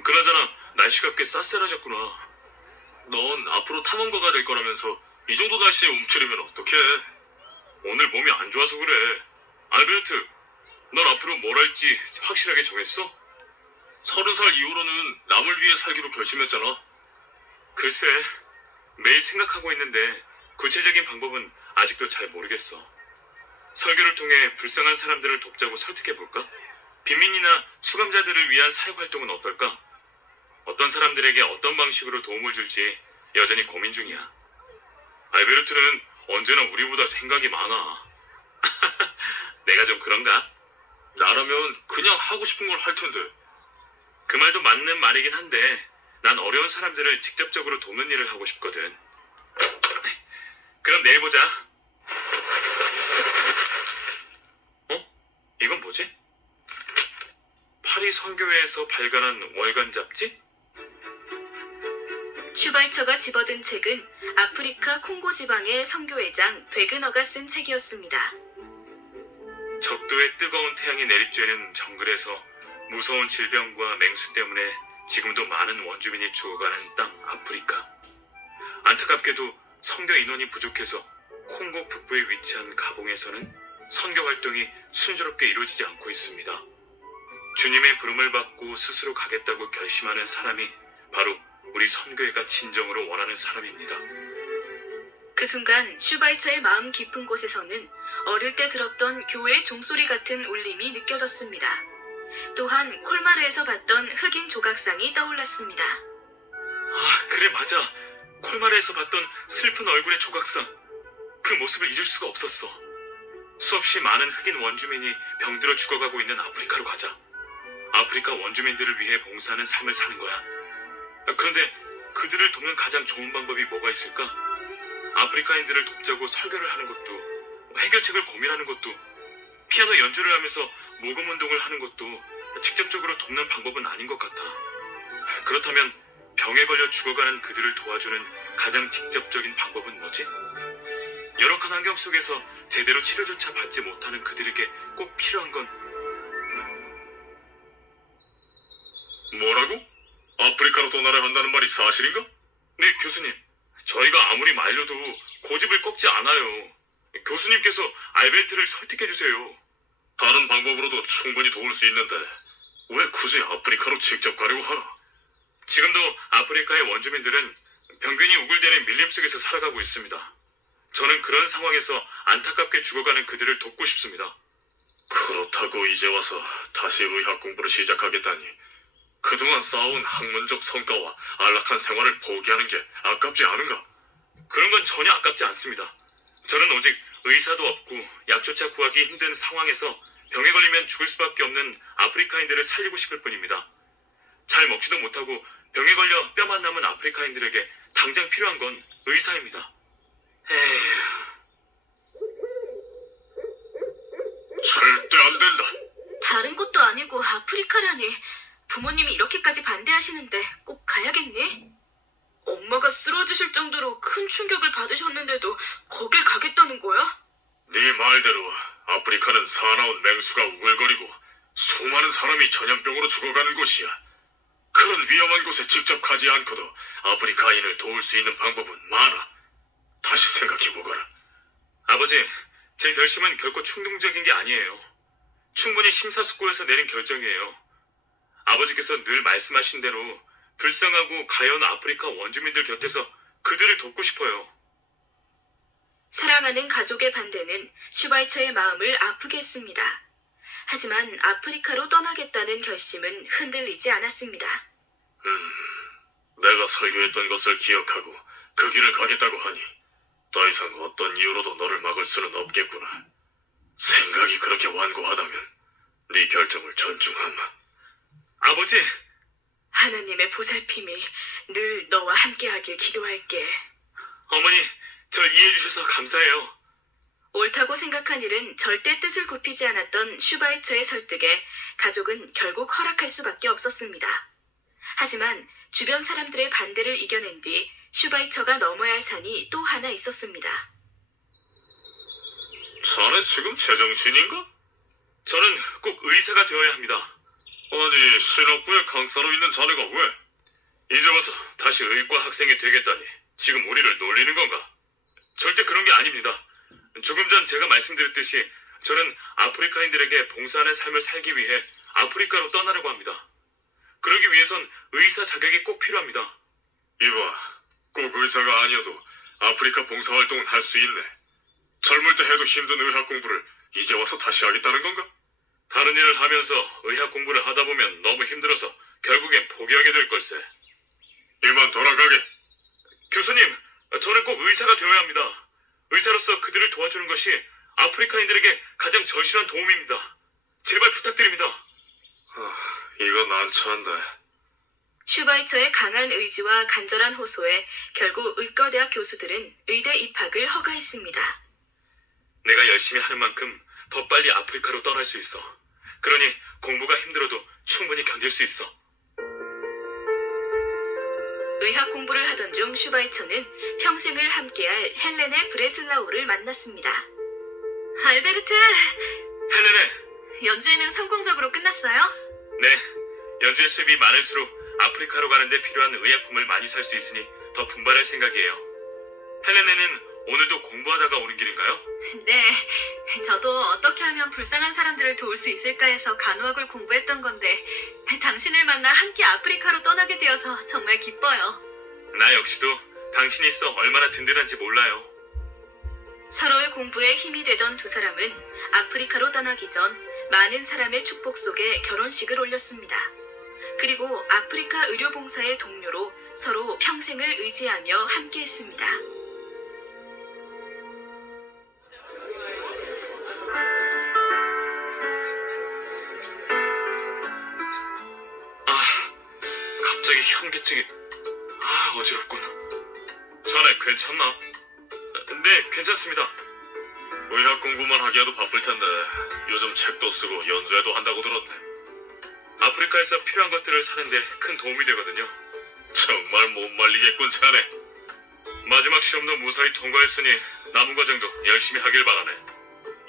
그나저나 날씨가 꽤 쌀쌀해졌구나. 넌 앞으로 탐험가가 될 거라면서 이 정도 날씨에 움츠리면 어떡해. 오늘 몸이 안 좋아서 그래. 알베르트, 넌 앞으로 뭘 할지 확실하게 정했어? 30살 이후로는 남을 위해 살기로 결심했잖아. 글쎄, 매일 생각하고 있는데 구체적인 방법은 아직도 잘 모르겠어. 설교를 통해 불쌍한 사람들을 돕자고 설득해볼까? 빈민이나 수감자들을 위한 사역활동은 어떨까? 어떤 사람들에게 어떤 방식으로 도움을 줄지 여전히 고민 중이야. 알베르트는 언제나 우리보다 생각이 많아. 내가 좀 그런가? 나라면 그냥 하고 싶은 걸 할 텐데. 그 말도 맞는 말이긴 한데 난 어려운 사람들을 직접적으로 돕는 일을 하고 싶거든. 그럼 내일 보자. 어? 이건 뭐지? 파리 선교회에서 발간한 월간 잡지? 슈바이처가 집어든 책은 아프리카 콩고 지방의 선교회장 베그너가 쓴 책이었습니다. 적도의 뜨거운 태양이 내리쬐는 정글에서 무서운 질병과 맹수 때문에 지금도 많은 원주민이 죽어가는 땅 아프리카. 안타깝게도 선교 인원이 부족해서 콩고 북부에 위치한 가봉에서는 선교 활동이 순조롭게 이루어지지 않고 있습니다. 주님의 부름을 받고 스스로 가겠다고 결심하는 사람이 바로 우리 선교회가 진정으로 원하는 사람입니다. 그 순간 슈바이처의 마음 깊은 곳에서는 어릴 때 들었던 교회의 종소리 같은 울림이 느껴졌습니다. 또한 콜마르에서 봤던 흑인 조각상이 떠올랐습니다. 아, 그래 맞아. 콜마르에서 봤던 슬픈 얼굴의 조각상. 그 모습을 잊을 수가 없었어. 수없이 많은 흑인 원주민이 병들어 죽어가고 있는 아프리카로 가자. 아프리카 원주민들을 위해 봉사하는 삶을 사는 거야. 그런데 그들을 돕는 가장 좋은 방법이 뭐가 있을까? 아프리카인들을 돕자고 설교를 하는 것도, 해결책을 고민하는 것도, 피아노 연주를 하면서 모금 운동을 하는 것도 직접적으로 돕는 방법은 아닌 것 같아. 그렇다면 병에 걸려 죽어가는 그들을 도와주는 가장 직접적인 방법은 뭐지? 열악한 환경 속에서 제대로 치료조차 받지 못하는 그들에게 꼭 필요한 건 뭐라고? 아프리카로 떠나려 한다는 말이 사실인가? 네, 교수님. 저희가 아무리 말려도 고집을 꺾지 않아요. 교수님께서 알베르트를 설득해주세요. 다른 방법으로도 충분히 도울 수 있는데 왜 굳이 아프리카로 직접 가려고 하나? 지금도 아프리카의 원주민들은 병균이 우글대는 밀림 속에서 살아가고 있습니다. 저는 그런 상황에서 안타깝게 죽어가는 그들을 돕고 싶습니다. 그렇다고 이제 와서 다시 의학 공부를 시작하겠다니 그동안 쌓아온 학문적 성과와 안락한 생활을 포기하는 게 아깝지 않은가? 그런 건 전혀 아깝지 않습니다. 저는 오직 의사도 없고 약조차 구하기 힘든 상황에서 병에 걸리면 죽을 수밖에 없는 아프리카인들을 살리고 싶을 뿐입니다. 잘 먹지도 못하고 병에 걸려 뼈만 남은 아프리카인들에게 당장 필요한 건 의사입니다. 에휴... 절대 안 된다. 다른 곳도 아니고 아프리카라니. 부모님이 이렇게까지 반대하시는데 꼭 가야겠니? 엄마가 쓰러지실 정도로 큰 충격을 받으셨는데도 거길 가겠다는 거야? 네 말대로 아프리카는 사나운 맹수가 우글거리고 수많은 사람이 전염병으로 죽어가는 곳이야. 그런 위험한 곳에 직접 가지 않고도 아프리카인을 도울 수 있는 방법은 많아. 다시 생각해보거라. 아버지, 제 결심은 결코 충동적인 게 아니에요. 충분히 심사숙고해서 내린 결정이에요. 아버지께서 늘 말씀하신 대로 불쌍하고 가여운 아프리카 원주민들 곁에서 그들을 돕고 싶어요. 사랑하는 가족의 반대는 슈바이처의 마음을 아프게 했습니다. 하지만 아프리카로 떠나겠다는 결심은 흔들리지 않았습니다. 내가 설교했던 것을 기억하고 그 길을 가겠다고 하니 더 이상 어떤 이유로도 너를 막을 수는 없겠구나. 생각이 그렇게 완고하다면 네 결정을 존중하마. 아버지! 하나님의 보살핌이 늘 너와 함께하길 기도할게. 어머니, 절 이해해 주셔서 감사해요. 옳다고 생각한 일은 절대 뜻을 굽히지 않았던 슈바이처의 설득에 가족은 결국 허락할 수밖에 없었습니다. 하지만 주변 사람들의 반대를 이겨낸 뒤 슈바이처가 넘어야 할 산이 또 하나 있었습니다. 자네 지금 제정신인가? 저는 꼭 의사가 되어야 합니다. 아니, 신학부의 강사로 있는 자네가 왜? 이제 와서 다시 의과 학생이 되겠다니 지금 우리를 놀리는 건가? 절대 그런 게 아닙니다. 조금 전 제가 말씀드렸듯이 저는 아프리카인들에게 봉사하는 삶을 살기 위해 아프리카로 떠나려고 합니다. 그러기 위해선 의사 자격이 꼭 필요합니다. 이봐, 꼭 의사가 아니어도 아프리카 봉사활동은 할 수 있네. 젊을 때 해도 힘든 의학 공부를 이제 와서 다시 하겠다는 건가? 다른 일을 하면서 의학 공부를 하다 보면 너무 힘들어서 결국엔 포기하게 될 걸세. 이만 돌아가게. 교수님, 저는 꼭 의사가 되어야 합니다. 의사로서 그들을 도와주는 것이 아프리카인들에게 가장 절실한 도움입니다. 제발 부탁드립니다. 이거 난처한데. 슈바이처의 강한 의지와 간절한 호소에 결국 의과대학 교수들은 의대 입학을 허가했습니다. 내가 열심히 하는 만큼 더 빨리 아프리카로 떠날 수 있어. 그러니 공부가 힘들어도 충분히 견딜 수 있어. 의학 공부를 하던 중 슈바이처는 평생을 함께할 헬레네 브레슬라우를 만났습니다. 알베르트, 헬레네. 연주회는 성공적으로 끝났어요? 네. 연주의 수입이 많을수록 아프리카로 가는데 필요한 의약품을 많이 살 수 있으니 더 분발할 생각이에요. 헬레네는 오늘도 공부하다가 오는 길인가요? 네, 저도 어떻게 하면 불쌍한 사람들을 도울 수 있을까 해서 간호학을 공부했던 건데 당신을 만나 함께 아프리카로 떠나게 되어서 정말 기뻐요. 나 역시도 당신이 있어 얼마나 든든한지 몰라요. 서로의 공부에 힘이 되던 두 사람은 아프리카로 떠나기 전 많은 사람의 축복 속에 결혼식을 올렸습니다. 그리고 아프리카 의료봉사의 동료로 서로 평생을 의지하며 함께했습니다. 갑자기 현기증이 어지럽군. 자네 괜찮나? 네, 괜찮습니다. 의학 공부만 하기에도 바쁠 텐데 요즘 책도 쓰고 연주회도 한다고 들었네. 아프리카에서 필요한 것들을 사는데 큰 도움이 되거든요. 정말 못 말리겠군, 자네. 마지막 시험도 무사히 통과했으니 남은 과정도 열심히 하길 바라네.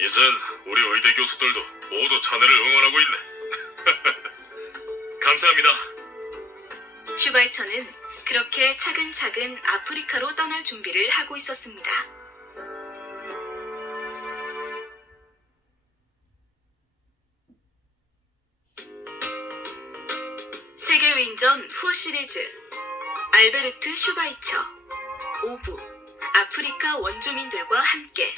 이젠 우리 의대 교수들도 모두 자네를 응원하고 있네. 감사합니다. 슈바이처는 그렇게 차근차근 아프리카로 떠날 준비를 하고 있었습니다. 세계위인전 후 시리즈 알베르트 슈바이처 5부 아프리카 원주민들과 함께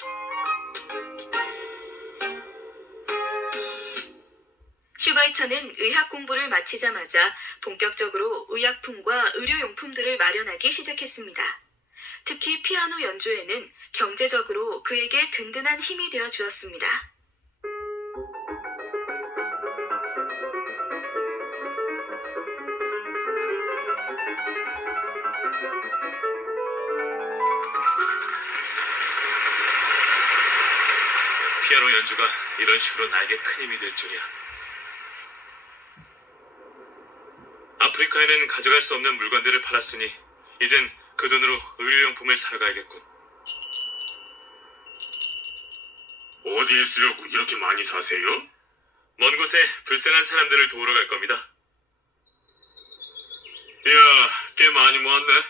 슈바이처는 의학 공부를 마치자마자 본격적으로 의약품과 의료용품들을 마련하기 시작했습니다. 특히 피아노 연주에는 경제적으로 그에게 든든한 힘이 되어 주었습니다. 피아노 연주가 이런 식으로 나에게 큰 힘이 될 줄이야. 아프리카에는 가져갈 수 없는 물건들을 팔았으니 이젠 그 돈으로 의료용품을 사러 가야겠군. 어디에 쓰려고 이렇게 많이 사세요? 먼 곳에 불쌍한 사람들을 도우러 갈 겁니다. 이야, 꽤 많이 모았네.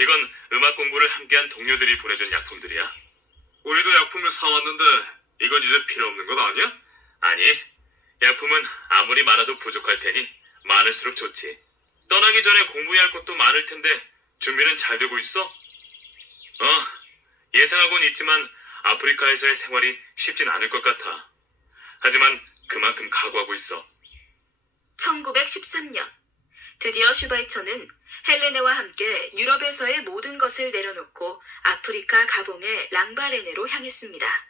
이건 음악 공부를 함께한 동료들이 보내준 약품들이야. 우리도 약품을 사왔는데 이건 이제 필요 없는 것 아니야? 아니, 약품은 아무리 많아도 부족할 테니 많을수록 좋지. 떠나기 전에 공부해야 할 것도 많을 텐데 준비는 잘 되고 있어? 예상하고는 있지만 아프리카에서의 생활이 쉽진 않을 것 같아. 하지만 그만큼 각오하고 있어. 1913년 드디어 슈바이처는 헬레네와 함께 유럽에서의 모든 것을 내려놓고 아프리카 가봉의 랑바레네로 향했습니다.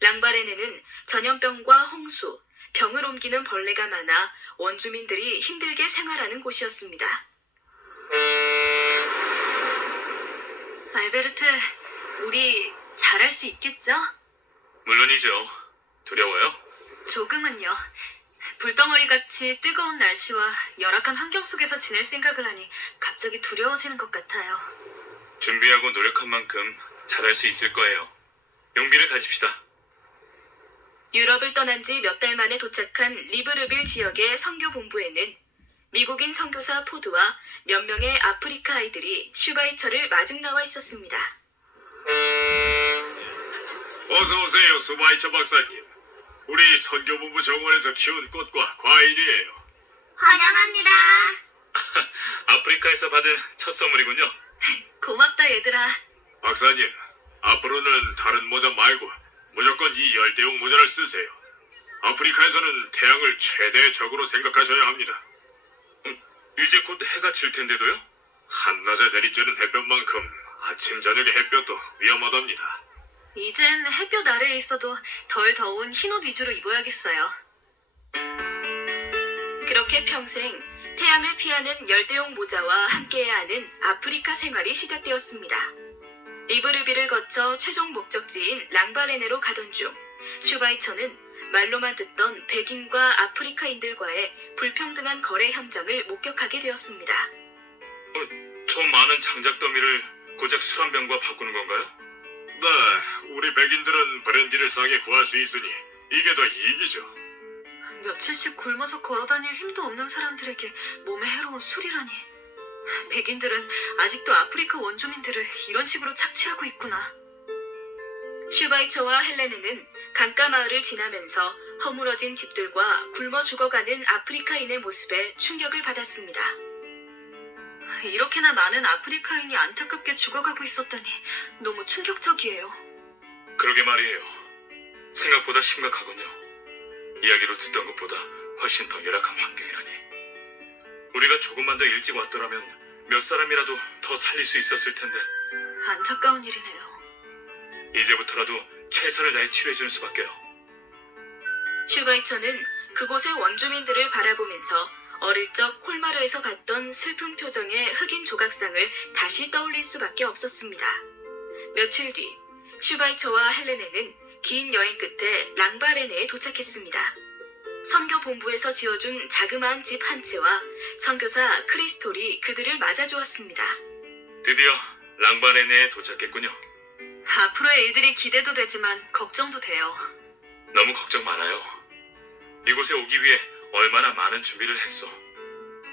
랑바레네는 전염병과 홍수, 병을 옮기는 벌레가 많아 원주민들이 힘들게 생활하는 곳이었습니다. 알베르트, 우리 잘할 수 있겠죠? 물론이죠. 두려워요? 조금은요. 불덩어리같이 뜨거운 날씨와 열악한 환경 속에서 지낼 생각을 하니 갑자기 두려워지는 것 같아요. 준비하고 노력한 만큼 잘할 수 있을 거예요. 용기를 가집시다. 유럽을 떠난 지 몇 달 만에 도착한 리브르빌 지역의 선교 본부에는 미국인 선교사 포드와 몇 명의 아프리카 아이들이 슈바이처를 마중 나와 있었습니다. 어서 오세요, 슈바이처 박사님. 우리 선교본부 정원에서 키운 꽃과 과일이에요. 환영합니다. 아프리카에서 받은 첫 선물이군요. 고맙다, 얘들아. 박사님, 앞으로는 다른 모자 말고 무조건 이 열대용 모자를 쓰세요. 아프리카에서는 태양을 최대의 적으로 생각하셔야 합니다. 이제 곧 해가 질 텐데도요? 한낮에 내리쬐는 햇볕만큼 아침 저녁의 햇볕도 위험하답니다. 이젠 햇볕 아래에 있어도 덜 더운 흰옷 위주로 입어야겠어요. 그렇게 평생 태양을 피하는 열대용 모자와 함께해야 하는 아프리카 생활이 시작되었습니다. 리브르빌을 거쳐 최종 목적지인 랑바레네로 가던 중 슈바이처는 말로만 듣던 백인과 아프리카인들과의 불평등한 거래 현장을 목격하게 되었습니다. 저 많은 장작 더미를 고작 술 한 병과 바꾸는 건가요? 네, 우리 백인들은 브랜디를 싸게 구할 수 있으니 이게 더 이익이죠. 며칠씩 굶어서 걸어다닐 힘도 없는 사람들에게 몸에 해로운 술이라니. 백인들은 아직도 아프리카 원주민들을 이런 식으로 착취하고 있구나. 슈바이처와 헬레네는 강가 마을을 지나면서 허물어진 집들과 굶어 죽어가는 아프리카인의 모습에 충격을 받았습니다. 이렇게나 많은 아프리카인이 안타깝게 죽어가고 있었다니 너무 충격적이에요. 그러게 말이에요. 생각보다 심각하군요. 이야기로 듣던 것보다 훨씬 더 열악한 환경이라니. 우리가 조금만 더 일찍 왔더라면 몇 사람이라도 더 살릴 수 있었을 텐데. 안타까운 일이네요. 이제부터라도 최선을 다해 치료해주는 수밖에요. 슈바이처는 그곳의 원주민들을 바라보면서 어릴 적 콜마르에서 봤던 슬픈 표정의 흑인 조각상을 다시 떠올릴 수밖에 없었습니다. 며칠 뒤 슈바이처와 헬레네는 긴 여행 끝에 랑바레네에 도착했습니다. 선교 본부에서 지어준 자그마한 집 한 채와 선교사 크리스톨이 그들을 맞아주었습니다. 드디어 랑바레네에 도착했군요. 앞으로의 일들이 기대도 되지만 걱정도 돼요. 너무 걱정 많아요. 이곳에 오기 위해 얼마나 많은 준비를 했어.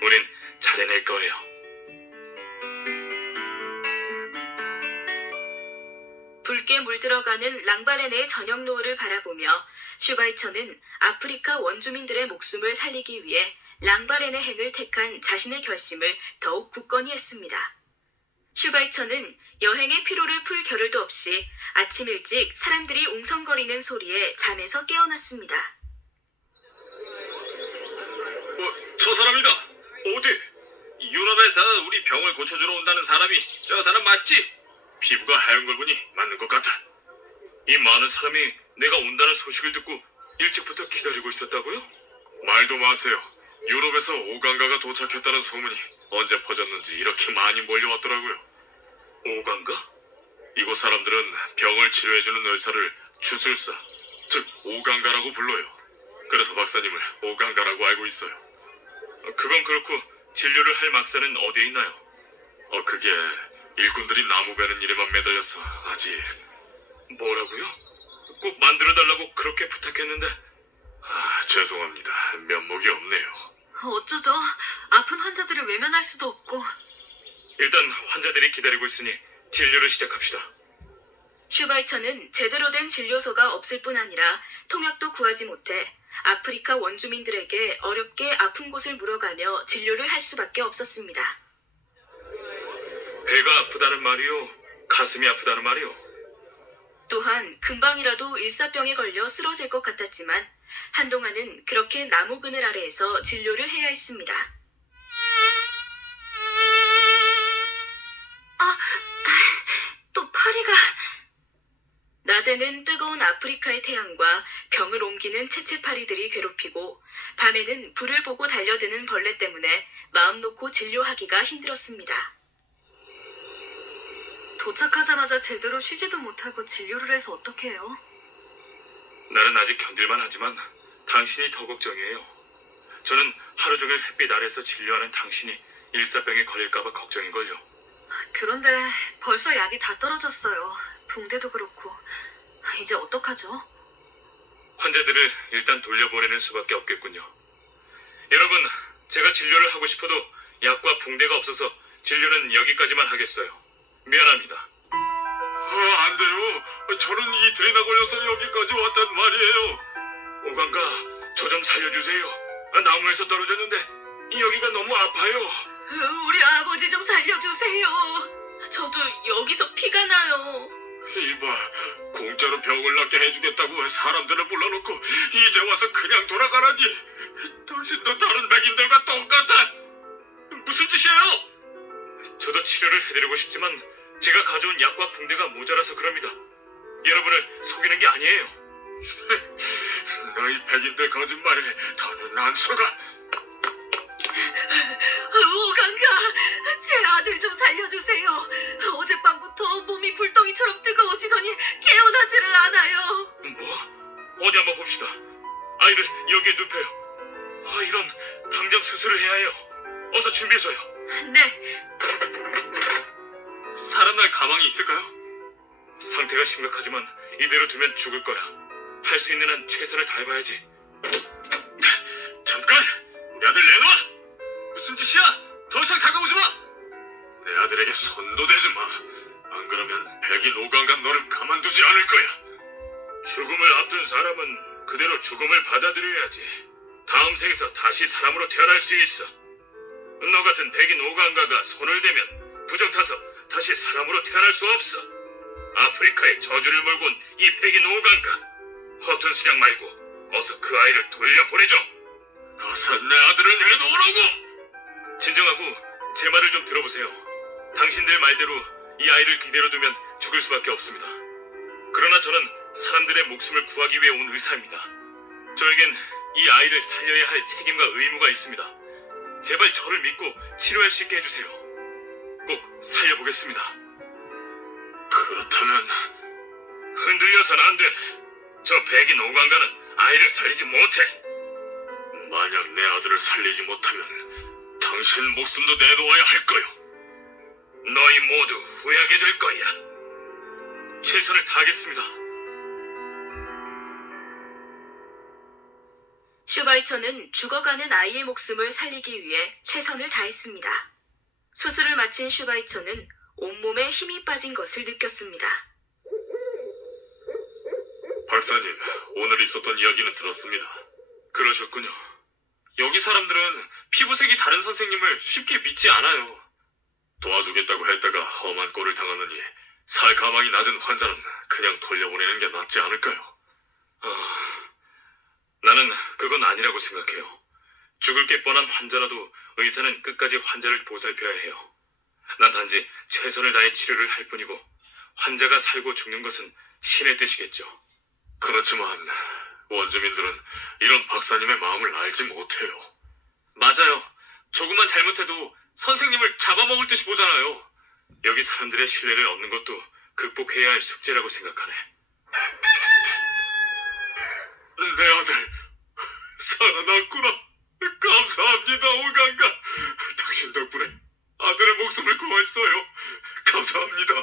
우린 잘 해낼 거예요. 붉게 물들어가는 랑바레네의 저녁 노을을 바라보며 슈바이처는 아프리카 원주민들의 목숨을 살리기 위해 랑바레네 행을 택한 자신의 결심을 더욱 굳건히 했습니다. 슈바이처는 여행의 피로를 풀 겨를도 없이 아침 일찍 사람들이 웅성거리는 소리에 잠에서 깨어났습니다. 저 사람이다. 어디? 유럽에서 우리 병을 고쳐주러 온다는 사람이 저 사람 맞지? 피부가 하얀 걸 보니 맞는 것 같아. 이 많은 사람이 내가 온다는 소식을 듣고 일찍부터 기다리고 있었다고요? 말도 마세요. 유럽에서 오강가가 도착했다는 소문이 언제 퍼졌는지 이렇게 많이 몰려왔더라고요. 오강가? 이곳 사람들은 병을 치료해주는 의사를 주술사, 즉 오강가라고 불러요. 그래서 박사님을 오강가라고 알고 있어요. 그건 그렇고 진료를 할 막사는 어디에 있나요? 그게 일꾼들이 나무 베는 일에만 매달려서 아직... 뭐라고요? 꼭 만들어달라고 그렇게 부탁했는데... 죄송합니다. 면목이 없네요. 어쩌죠? 아픈 환자들을 외면할 수도 없고. 일단 환자들이 기다리고 있으니 진료를 시작합시다. 슈바이처는 제대로 된 진료소가 없을 뿐 아니라 통역도 구하지 못해 아프리카 원주민들에게 어렵게 아픈 곳을 물어가며 진료를 할 수밖에 없었습니다. 배가 아프다는 말이요? 가슴이 아프다는 말이요? 또한 금방이라도 일사병에 걸려 쓰러질 것 같았지만 한동안은 그렇게 나무 그늘 아래에서 진료를 해야 했습니다. 또 파리가... 낮에는 뜨거운 아프리카의 태양과 병을 옮기는 채채파리들이 괴롭히고 밤에는 불을 보고 달려드는 벌레 때문에 마음 놓고 진료하기가 힘들었습니다. 도착하자마자 제대로 쉬지도 못하고 진료를 해서 어떻게 해요? 나는 아직 견딜만 하지만 당신이 더 걱정이에요. 저는 하루 종일 햇빛 아래서 진료하는 당신이 일사병에 걸릴까봐 걱정인걸요. 그런데 벌써 약이 다 떨어졌어요. 붕대도 그렇고. 이제 어떡하죠? 환자들을 일단 돌려보내는 수밖에 없겠군요. 여러분, 제가 진료를 하고 싶어도 약과 붕대가 없어서 진료는 여기까지만 하겠어요. 미안합니다. 안 돼요. 저는 이틀이나 걸려서 여기까지 왔단 말이에요. 오강가, 저 좀 살려주세요. 나무에서 떨어졌는데 여기가 너무 아파요. 우리 아버지 좀 살려주세요. 저도 여기서 피가 나요. 이봐, 공짜로 병을 낫게 해주겠다고 사람들을 불러놓고 이제 와서 그냥 돌아가라니. 당신도 다른 백인들과 똑같아. 무슨 짓이에요? 저도 치료를 해드리고 싶지만 제가 가져온 약과 붕대가 모자라서 그럽니다. 여러분을 속이는 게 아니에요. 너희 백인들 거짓말에 더는 안 속아. 오강가, 제 아들 좀 살려주세요. 어젯밤부터 몸이 불덩이처럼 뜨거워지더니 깨어나지를 않아요. 뭐? 어디 한번 봅시다. 아이를 여기에 눕혀요. 이런, 당장 수술을 해야 해요. 어서 준비해줘요. 네, 살아날 가망이 있을까요? 상태가 심각하지만 이대로 두면 죽을 거야. 할 수 있는 한 최선을 다해봐야지. 잠깐! 우리 아들 내놔! 무슨 짓이야? 더 이상 다가오지 마! 내 아들에게 손도 대지 마. 안 그러면 백인 오강간 너를 가만두지 않을 거야. 죽음을 앞둔 사람은 그대로 죽음을 받아들여야지. 다음 생에서 다시 사람으로 태어날 수 있어. 너 같은 백인 오강가가 손을 대면 부정 타서 다시 사람으로 태어날 수 없어. 아프리카에 저주를 몰고 온 이 백인 오강가, 허튼 수작 말고 어서 그 아이를 돌려보내줘. 어서 내 아들을 내놓으라고. 진정하고 제 말을 좀 들어보세요. 당신들 말대로 이 아이를 그대로 두면 죽을 수밖에 없습니다. 그러나 저는 사람들의 목숨을 구하기 위해 온 의사입니다. 저에겐 이 아이를 살려야 할 책임과 의무가 있습니다. 제발 저를 믿고 치료할 수 있게 해주세요. 꼭 살려보겠습니다. 그렇다면 흔들려서는 안 되네. 저 백인 오관가는 아이를 살리지 못해. 만약 내 아들을 살리지 못하면 당신 목숨도 내놓아야 할 거요. 너희 모두 후회하게 될 거야. 최선을 다하겠습니다. 슈바이처는 죽어가는 아이의 목숨을 살리기 위해 최선을 다했습니다. 수술을 마친 슈바이처는 온몸에 힘이 빠진 것을 느꼈습니다. 박사님, 오늘 있었던 이야기는 들었습니다. 그러셨군요. 여기 사람들은 피부색이 다른 선생님을 쉽게 믿지 않아요. 도와주겠다고 했다가 험한 꼴을 당하느니 살 가망이 낮은 환자는 그냥 돌려보내는 게 낫지 않을까요? 나는 그건 아니라고 생각해요. 죽을 게 뻔한 환자라도 의사는 끝까지 환자를 보살펴야 해요. 난 단지 최선을 다해 치료를 할 뿐이고 환자가 살고 죽는 것은 신의 뜻이겠죠. 그렇지만 원주민들은 이런 박사님의 마음을 알지 못해요. 맞아요. 조금만 잘못해도 선생님을 잡아먹을 듯이 보잖아요. 여기 사람들의 신뢰를 얻는 것도 극복해야 할 숙제라고 생각하네. 내 아들 살아났구나. 감사합니다, 오강가. 당신 덕분에 아들의 목숨을 구했어요. 감사합니다.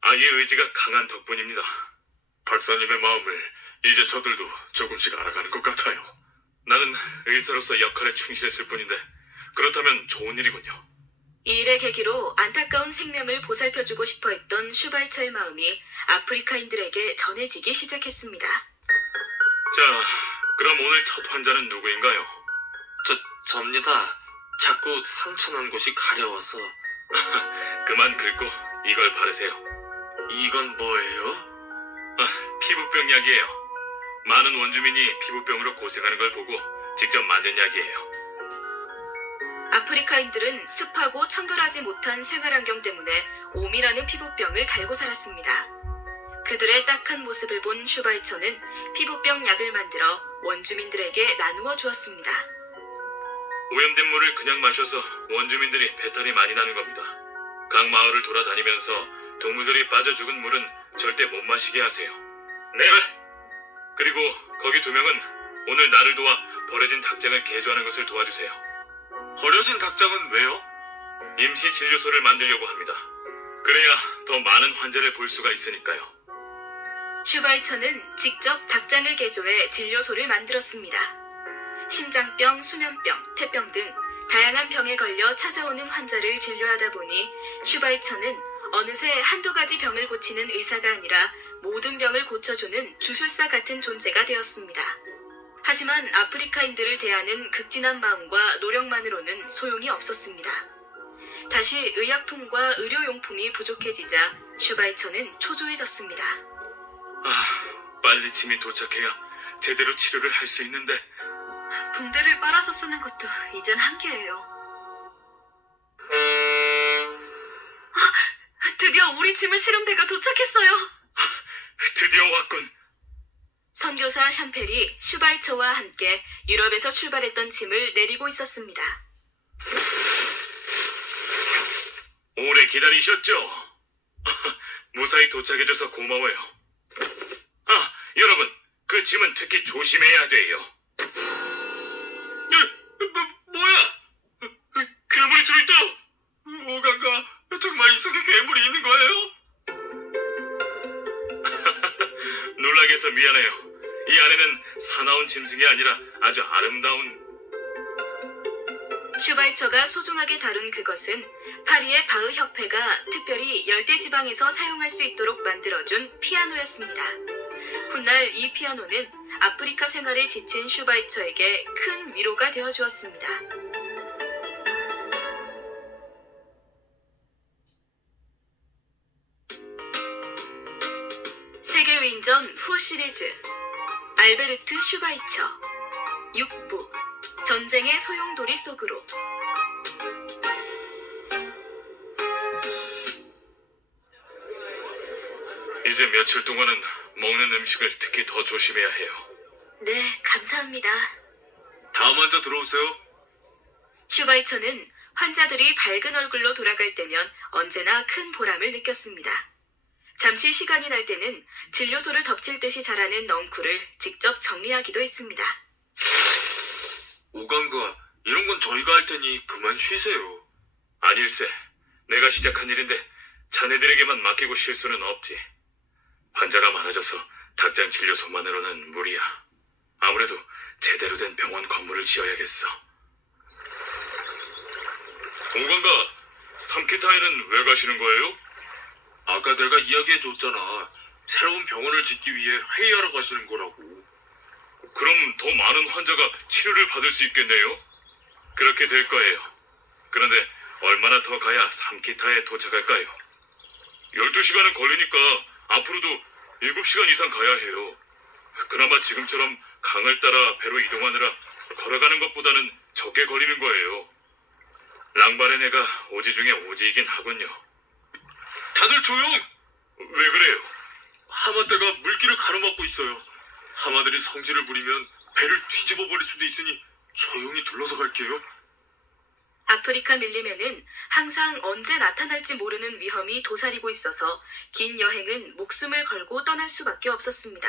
아이의 의지가 강한 덕분입니다. 박사님의 마음을 이제 저들도 조금씩 알아가는 것 같아요. 나는 의사로서 역할에 충실했을 뿐인데 그렇다면 좋은 일이군요. 이 일의 계기로 안타까운 생명을 보살펴주고 싶어 했던 슈바이처의 마음이 아프리카인들에게 전해지기 시작했습니다. 자, 그럼 오늘 첫 환자는 누구인가요? 접니다. 자꾸 상처난 곳이 가려워서. 그만 긁고 이걸 바르세요. 이건 뭐예요? 피부병 약이에요. 많은 원주민이 피부병으로 고생하는 걸 보고 직접 만든 약이에요. 아프리카인들은 습하고 청결하지 못한 생활환경 때문에 오미라는 피부병을 달고 살았습니다. 그들의 딱한 모습을 본 슈바이처는 피부병 약을 만들어 원주민들에게 나누어 주었습니다. 오염된 물을 그냥 마셔서 원주민들이 배탈이 많이 나는 겁니다. 각 마을을 돌아다니면서 동물들이 빠져 죽은 물은 절대 못 마시게 하세요. 네. 그리고 거기 2명은 오늘 나를 도와 버려진 닭장을 개조하는 것을 도와주세요. 버려진 닭장은 왜요? 임시 진료소를 만들려고 합니다. 그래야 더 많은 환자를 볼 수가 있으니까요. 슈바이처는 직접 닭장을 개조해 진료소를 만들었습니다. 심장병, 수면병, 폐병 등 다양한 병에 걸려 찾아오는 환자를 진료하다 보니 슈바이처는 어느새 한두 가지 병을 고치는 의사가 아니라 모든 병을 고쳐주는 주술사 같은 존재가 되었습니다. 하지만 아프리카인들을 대하는 극진한 마음과 노력만으로는 소용이 없었습니다. 다시 의약품과 의료용품이 부족해지자 슈바이처는 초조해졌습니다. 빨리 짐이 도착해야 제대로 치료를 할 수 있는데. 붕대를 빨아서 쓰는 것도 이젠 한계예요. 드디어 우리 짐을 실은 배가 도착했어요. 드디어 왔군. 선교사 샴펠이 슈바이처와 함께 유럽에서 출발했던 짐을 내리고 있었습니다. 오래 기다리셨죠? 무사히 도착해줘서 고마워요. 여러분, 그 짐은 특히 조심해야 돼요. 뭐야? 괴물이 들어있다! 오강가, 정말 이 속에 괴물이 있는 거예요? 놀라게 해서 미안해요. 이 안에는 사나운 짐승이 아니라 아주 아름다운. 슈바이처가 소중하게 다룬 그것은 파리의 바흐 협회가 특별히 열대지방에서 사용할 수 있도록 만들어준 피아노였습니다. 훗날 이 피아노는 아프리카 생활에 지친 슈바이처에게 큰 위로가 되어주었습니다. 세계위인전 후 시리즈 알베르트 슈바이처 6부 전쟁의 소용돌이 속으로. 이제 며칠 동안은 먹는 음식을 특히 더 조심해야 해요. 네, 감사합니다. 다음 환자 들어오세요. 슈바이처는 환자들이 밝은 얼굴로 돌아갈 때면 언제나 큰 보람을 느꼈습니다. 잠시 시간이 날 때는 진료소를 덮칠 듯이 자라는 넝쿨을 직접 정리하기도 했습니다. 오강가, 이런 건 저희가 할 테니 그만 쉬세요. 아닐세. 내가 시작한 일인데 자네들에게만 맡기고 쉴 수는 없지. 환자가 많아져서 닭장 진료소만으로는 무리야. 아무래도 제대로 된 병원 건물을 지어야겠어. 오강가, 삼키타에는 왜 가시는 거예요? 아까 내가 이야기해줬잖아. 새로운 병원을 짓기 위해 회의하러 가시는 거라고. 그럼 더 많은 환자가 치료를 받을 수 있겠네요? 그렇게 될 거예요. 그런데 얼마나 더 가야 삼키타에 도착할까요? 12시간은 걸리니까 앞으로도 7시간 이상 가야 해요. 그나마 지금처럼 강을 따라 배로 이동하느라 걸어가는 것보다는 적게 걸리는 거예요. 랑바레네가 오지 중에 오지이긴 하군요. 다들 조용! 왜 그래요? 하마떼가 물길을 가로막고 있어요. 하마들이 성질을 부리면 배를 뒤집어 버릴 수도 있으니 조용히 둘러서 갈게요. 아프리카 밀림에는 항상 언제 나타날지 모르는 위험이 도사리고 있어서 긴 여행은 목숨을 걸고 떠날 수밖에 없었습니다.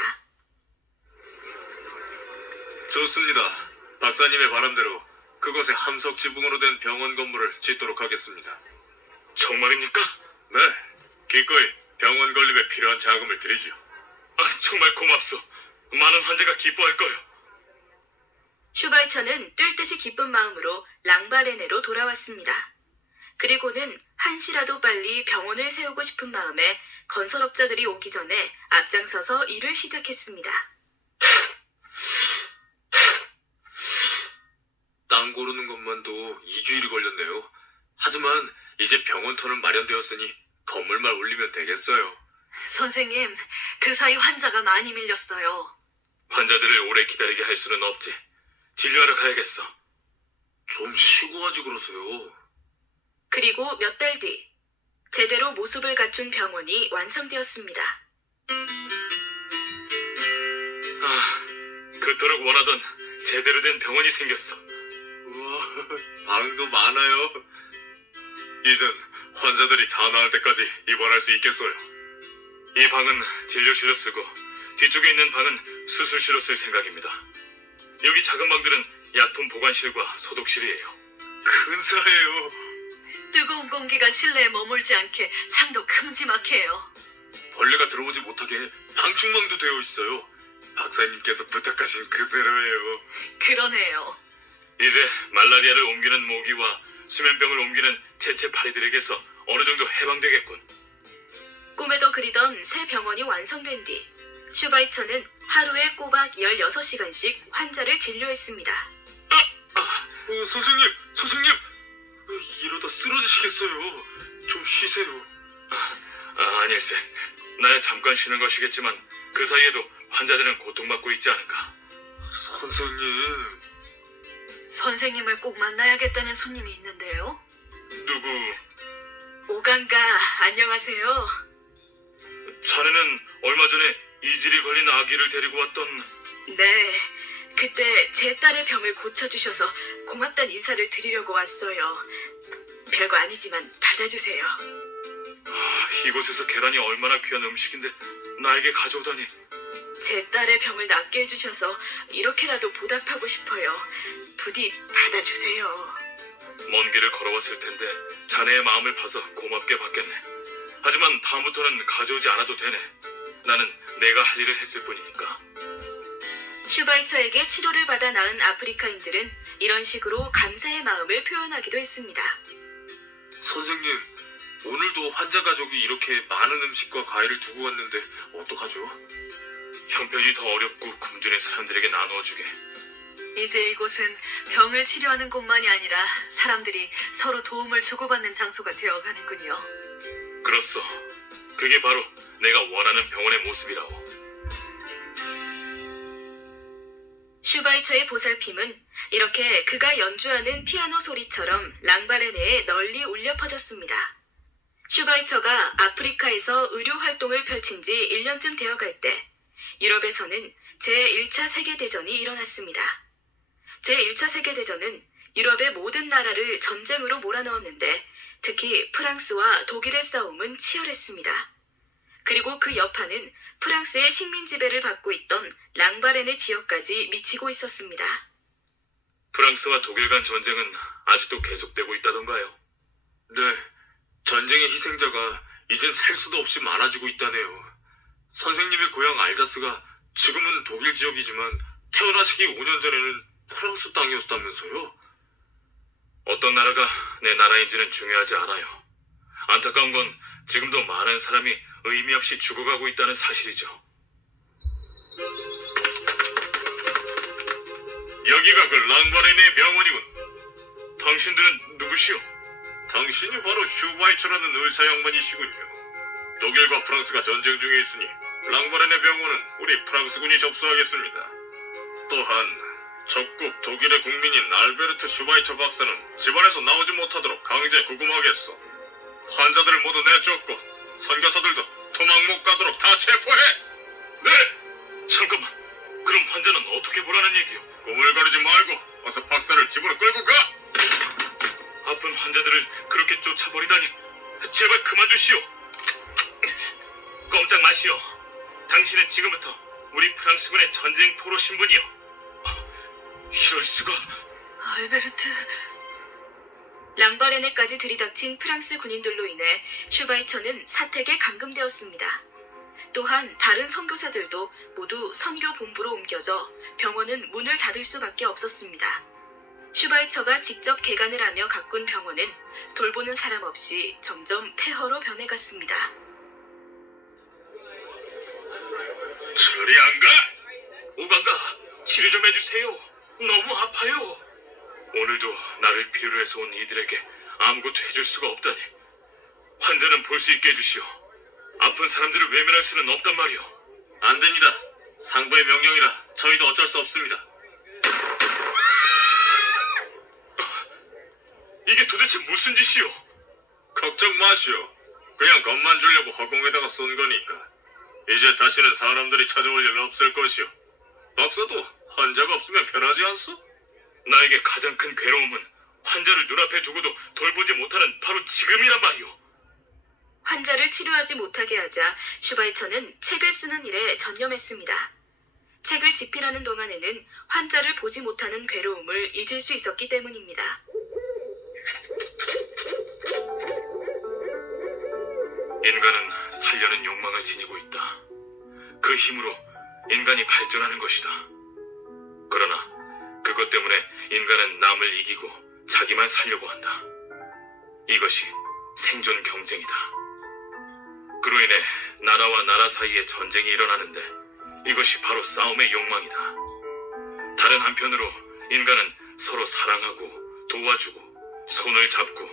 좋습니다. 박사님의 바람대로 그곳에 함석 지붕으로 된 병원 건물을 짓도록 하겠습니다. 정말입니까? 네. 기꺼이 병원 건립에 필요한 자금을 드리죠. 아, 정말 고맙소. 많은 환자가 기뻐할 거요. 슈바이처는 뛸 듯이 기쁜 마음으로 랑바레네로 돌아왔습니다. 그리고는 한시라도 빨리 병원을 세우고 싶은 마음에 건설업자들이 오기 전에 앞장서서 일을 시작했습니다. 땅 고르는 것만도 2주일이 걸렸네요. 하지만 이제 병원터는 마련되었으니 건물만 올리면 되겠어요. 선생님, 그 사이 환자가 많이 밀렸어요. 환자들을 오래 기다리게 할 수는 없지. 진료하러 가야겠어. 좀 쉬고 하지 그러세요. 그리고 몇 달 뒤, 제대로 모습을 갖춘 병원이 완성되었습니다. 아, 그토록 원하던 제대로 된 병원이 생겼어. 우와, 방도 많아요. 이젠 환자들이 다 나을 때까지 입원할 수 있겠어요. 이 방은 진료실로 쓰고 뒤쪽에 있는 방은 수술실로 쓸 생각입니다. 여기 작은 방들은 약품 보관실과 소독실이에요. 근사해요. 뜨거운 공기가 실내에 머물지 않게 창도 큼지막해요. 벌레가 들어오지 못하게 방충망도 되어 있어요. 박사님께서 부탁하신 그대로예요. 그러네요. 이제 말라리아를 옮기는 모기와 수면병을 옮기는 채채파리들에게서 어느 정도 해방되겠군. 꿈에도 그리던 새 병원이 완성된 뒤 슈바이처는 하루에 꼬박 16시간씩 환자를 진료했습니다. 선생님, 이러다 쓰러지시겠어요. 좀 쉬세요. 아닐세. 나야 잠깐 쉬는 것이겠지만 그 사이에도 환자들은 고통받고 있지 않은가. 선생님. 선생님을 꼭 만나야겠다는 손님이 있는데요. 누구? 오강가, 안녕하세요. 자네는 얼마 전에 이질이 걸린 아기를 데리고 왔던... 네, 그때 제 딸의 병을 고쳐주셔서 고맙다는 인사를 드리려고 왔어요. 별거 아니지만 받아주세요. 이곳에서 계란이 얼마나 귀한 음식인데 나에게 가져오다니. 제 딸의 병을 낫게 해주셔서 이렇게라도 보답하고 싶어요. 부디 받아주세요. 먼 길을 걸어왔을 텐데 자네의 마음을 봐서 고맙게 받겠네. 하지만 다음부터는 가져오지 않아도 되네. 나는 내가 할 일을 했을 뿐이니까. 슈바이처에게 치료를 받아 나은 아프리카인들은 이런 식으로 감사의 마음을 표현하기도 했습니다. 선생님, 오늘도 환자 가족이 이렇게 많은 음식과 과일을 두고 왔는데 어떡하죠? 형편이 더 어렵고 굶주린 사람들에게 나누어주게. 이제 이곳은 병을 치료하는 곳만이 아니라 사람들이 서로 도움을 주고받는 장소가 되어가는군요. 그렇소. 그게 바로 내가 원하는 병원의 모습이라오. 슈바이처의 보살핌은 이렇게 그가 연주하는 피아노 소리처럼 랑바레네에 널리 울려 퍼졌습니다. 슈바이처가 아프리카에서 의료 활동을 펼친 지 1년쯤 되어갈 때 유럽에서는 제1차 세계대전이 일어났습니다. 제1차 세계대전은 유럽의 모든 나라를 전쟁으로 몰아넣었는데 특히 프랑스와 독일의 싸움은 치열했습니다. 그리고 그 여파는 프랑스의 식민 지배를 받고 있던 랑바렌의 지역까지 미치고 있었습니다. 프랑스와 독일 간 전쟁은 아직도 계속되고 있다던가요? 네, 전쟁의 희생자가 이젠 셀 수도 없이 많아지고 있다네요. 선생님의 고향 알자스가 지금은 독일 지역이지만 태어나시기 5년 전에는 프랑스 땅이었다면서요? 어떤 나라가 내 나라인지는 중요하지 않아요. 안타까운 건 지금도 많은 사람이 의미 없이 죽어가고 있다는 사실이죠. 여기가 그 랑바렌의 병원이군. 당신들은 누구시오? 당신이 바로 슈바이처라는 의사 양반이시군요. 독일과 프랑스가 전쟁 중에 있으니 랑바렌의 병원은 우리 프랑스군이 접수하겠습니다. 또한 적국 독일의 국민인 알베르트 슈바이처 박사는 집안에서 나오지 못하도록 강제 구금하겠소. 환자들을 모두 내쫓고 선교사들도 도망 못 가도록 다 체포해! 네! 잠깐만, 그럼 환자는 어떻게 보라는 얘기요? 꾸물거리지 말고 어서 박사를 집으로 끌고 가! 아픈 환자들을 그렇게 쫓아버리다니, 제발 그만두시오. 꼼짝 마시오. 당신은 지금부터 우리 프랑스군의 전쟁 포로 신분이요. 이럴 수가. 알베르트. 랑바레네까지 들이닥친 프랑스 군인들로 인해 슈바이처는 사택에 감금되었습니다. 또한 다른 선교사들도 모두 선교 본부로 옮겨져 병원은 문을 닫을 수밖에 없었습니다. 슈바이처가 직접 개간을 하며 가꾼 병원은 돌보는 사람 없이 점점 폐허로 변해갔습니다. 저리 안 가? 오간가, 치료 좀 해주세요. 너무 아파요. 오늘도 나를 필요로 해서 온 이들에게 아무것도 해줄 수가 없다니. 환자는 볼 수 있게 해주시오. 아픈 사람들을 외면할 수는 없단 말이오. 안 됩니다. 상부의 명령이라 저희도 어쩔 수 없습니다. 이게 도대체 무슨 짓이오? 걱정 마시오. 그냥 겁만 주려고 허공에다가 쏜 거니까. 이제 다시는 사람들이 찾아올 일 없을 것이오. 박사도 환자가 없으면 편하지 않소? 나에게 가장 큰 괴로움은 환자를 눈앞에 두고도 돌보지 못하는 바로 지금이란 말이오. 환자를 치료하지 못하게 하자 슈바이처는 책을 쓰는 일에 전념했습니다. 책을 집필하는 동안에는 환자를 보지 못하는 괴로움을 잊을 수 있었기 때문입니다. 인간은 살려는 욕망을 지니고 있다. 그 힘으로 인간이 발전하는 것이다. 그러나 그것 때문에 인간은 남을 이기고 자기만 살려고 한다. 이것이 생존 경쟁이다. 그로 인해 나라와 나라 사이에 전쟁이 일어나는데 이것이 바로 싸움의 욕망이다. 다른 한편으로 인간은 서로 사랑하고 도와주고 손을 잡고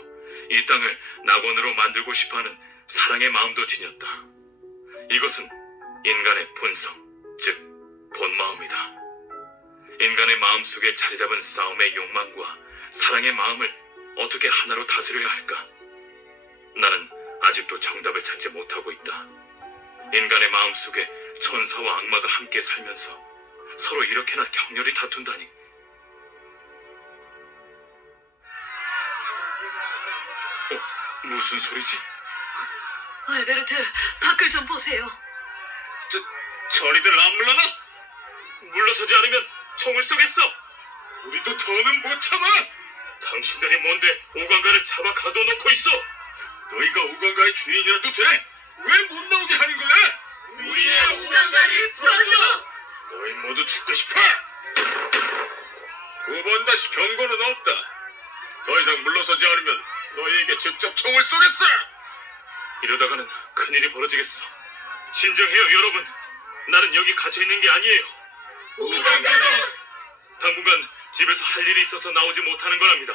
이 땅을 낙원으로 만들고 싶어하는 사랑의 마음도 지녔다. 이것은 인간의 본성, 즉 본마음이다. 인간의 마음속에 자리 잡은 싸움의 욕망과 사랑의 마음을 어떻게 하나로 다스려야 할까? 나는 아직도 정답을 찾지 못하고 있다. 인간의 마음속에 천사와 악마가 함께 살면서 서로 이렇게나 격렬히 다툰다니. 무슨 소리지? 알베르트, 밖을 좀 보세요. 저리들 안 물러나? 물러서지 않으면 총을 쏘겠어. 우리도 더는 못 참아. 당신들이 뭔데 오강가를 잡아 가둬놓고 있어? 너희가 오강가의 주인이라도 돼? 왜 못 나오게 하는 거야? 우리의 오강가를 풀어줘! 너희 모두 죽고 싶어? 두 번 다시 경고는 없다. 더 이상 물러서지 않으면 너희에게 직접 총을 쏘겠어. 이러다가는 큰일이 벌어지겠어. 진정해요, 여러분. 나는 여기 갇혀있는 게 아니에요. 오강가가! 당분간 집에서 할 일이 있어서 나오지 못하는 거랍니다.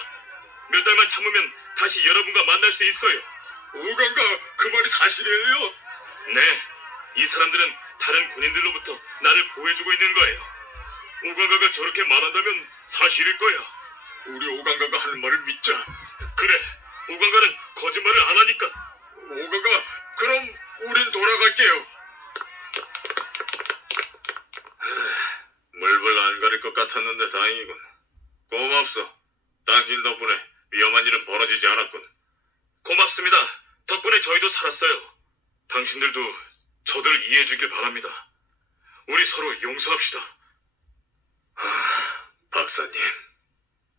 몇 달만 참으면 다시 여러분과 만날 수 있어요. 오강가, 그 말이 사실이에요? 네, 이 사람들은 다른 군인들로부터 나를 보호해주고 있는 거예요. 오강가가 저렇게 말한다면 사실일 거야. 우리 오강가가 하는 말을 믿자. 그래, 오강가는 거짓말을 안 하니까. 오강가, 그럼 우린 돌아갈게요. 물불 안 가릴 것 같았는데 다행이군. 고맙소. 당신 덕분에 위험한 일은 벌어지지 않았군. 고맙습니다. 덕분에 저희도 살았어요. 당신들도 저들을 이해해 주길 바랍니다. 우리 서로 용서합시다. 박사님.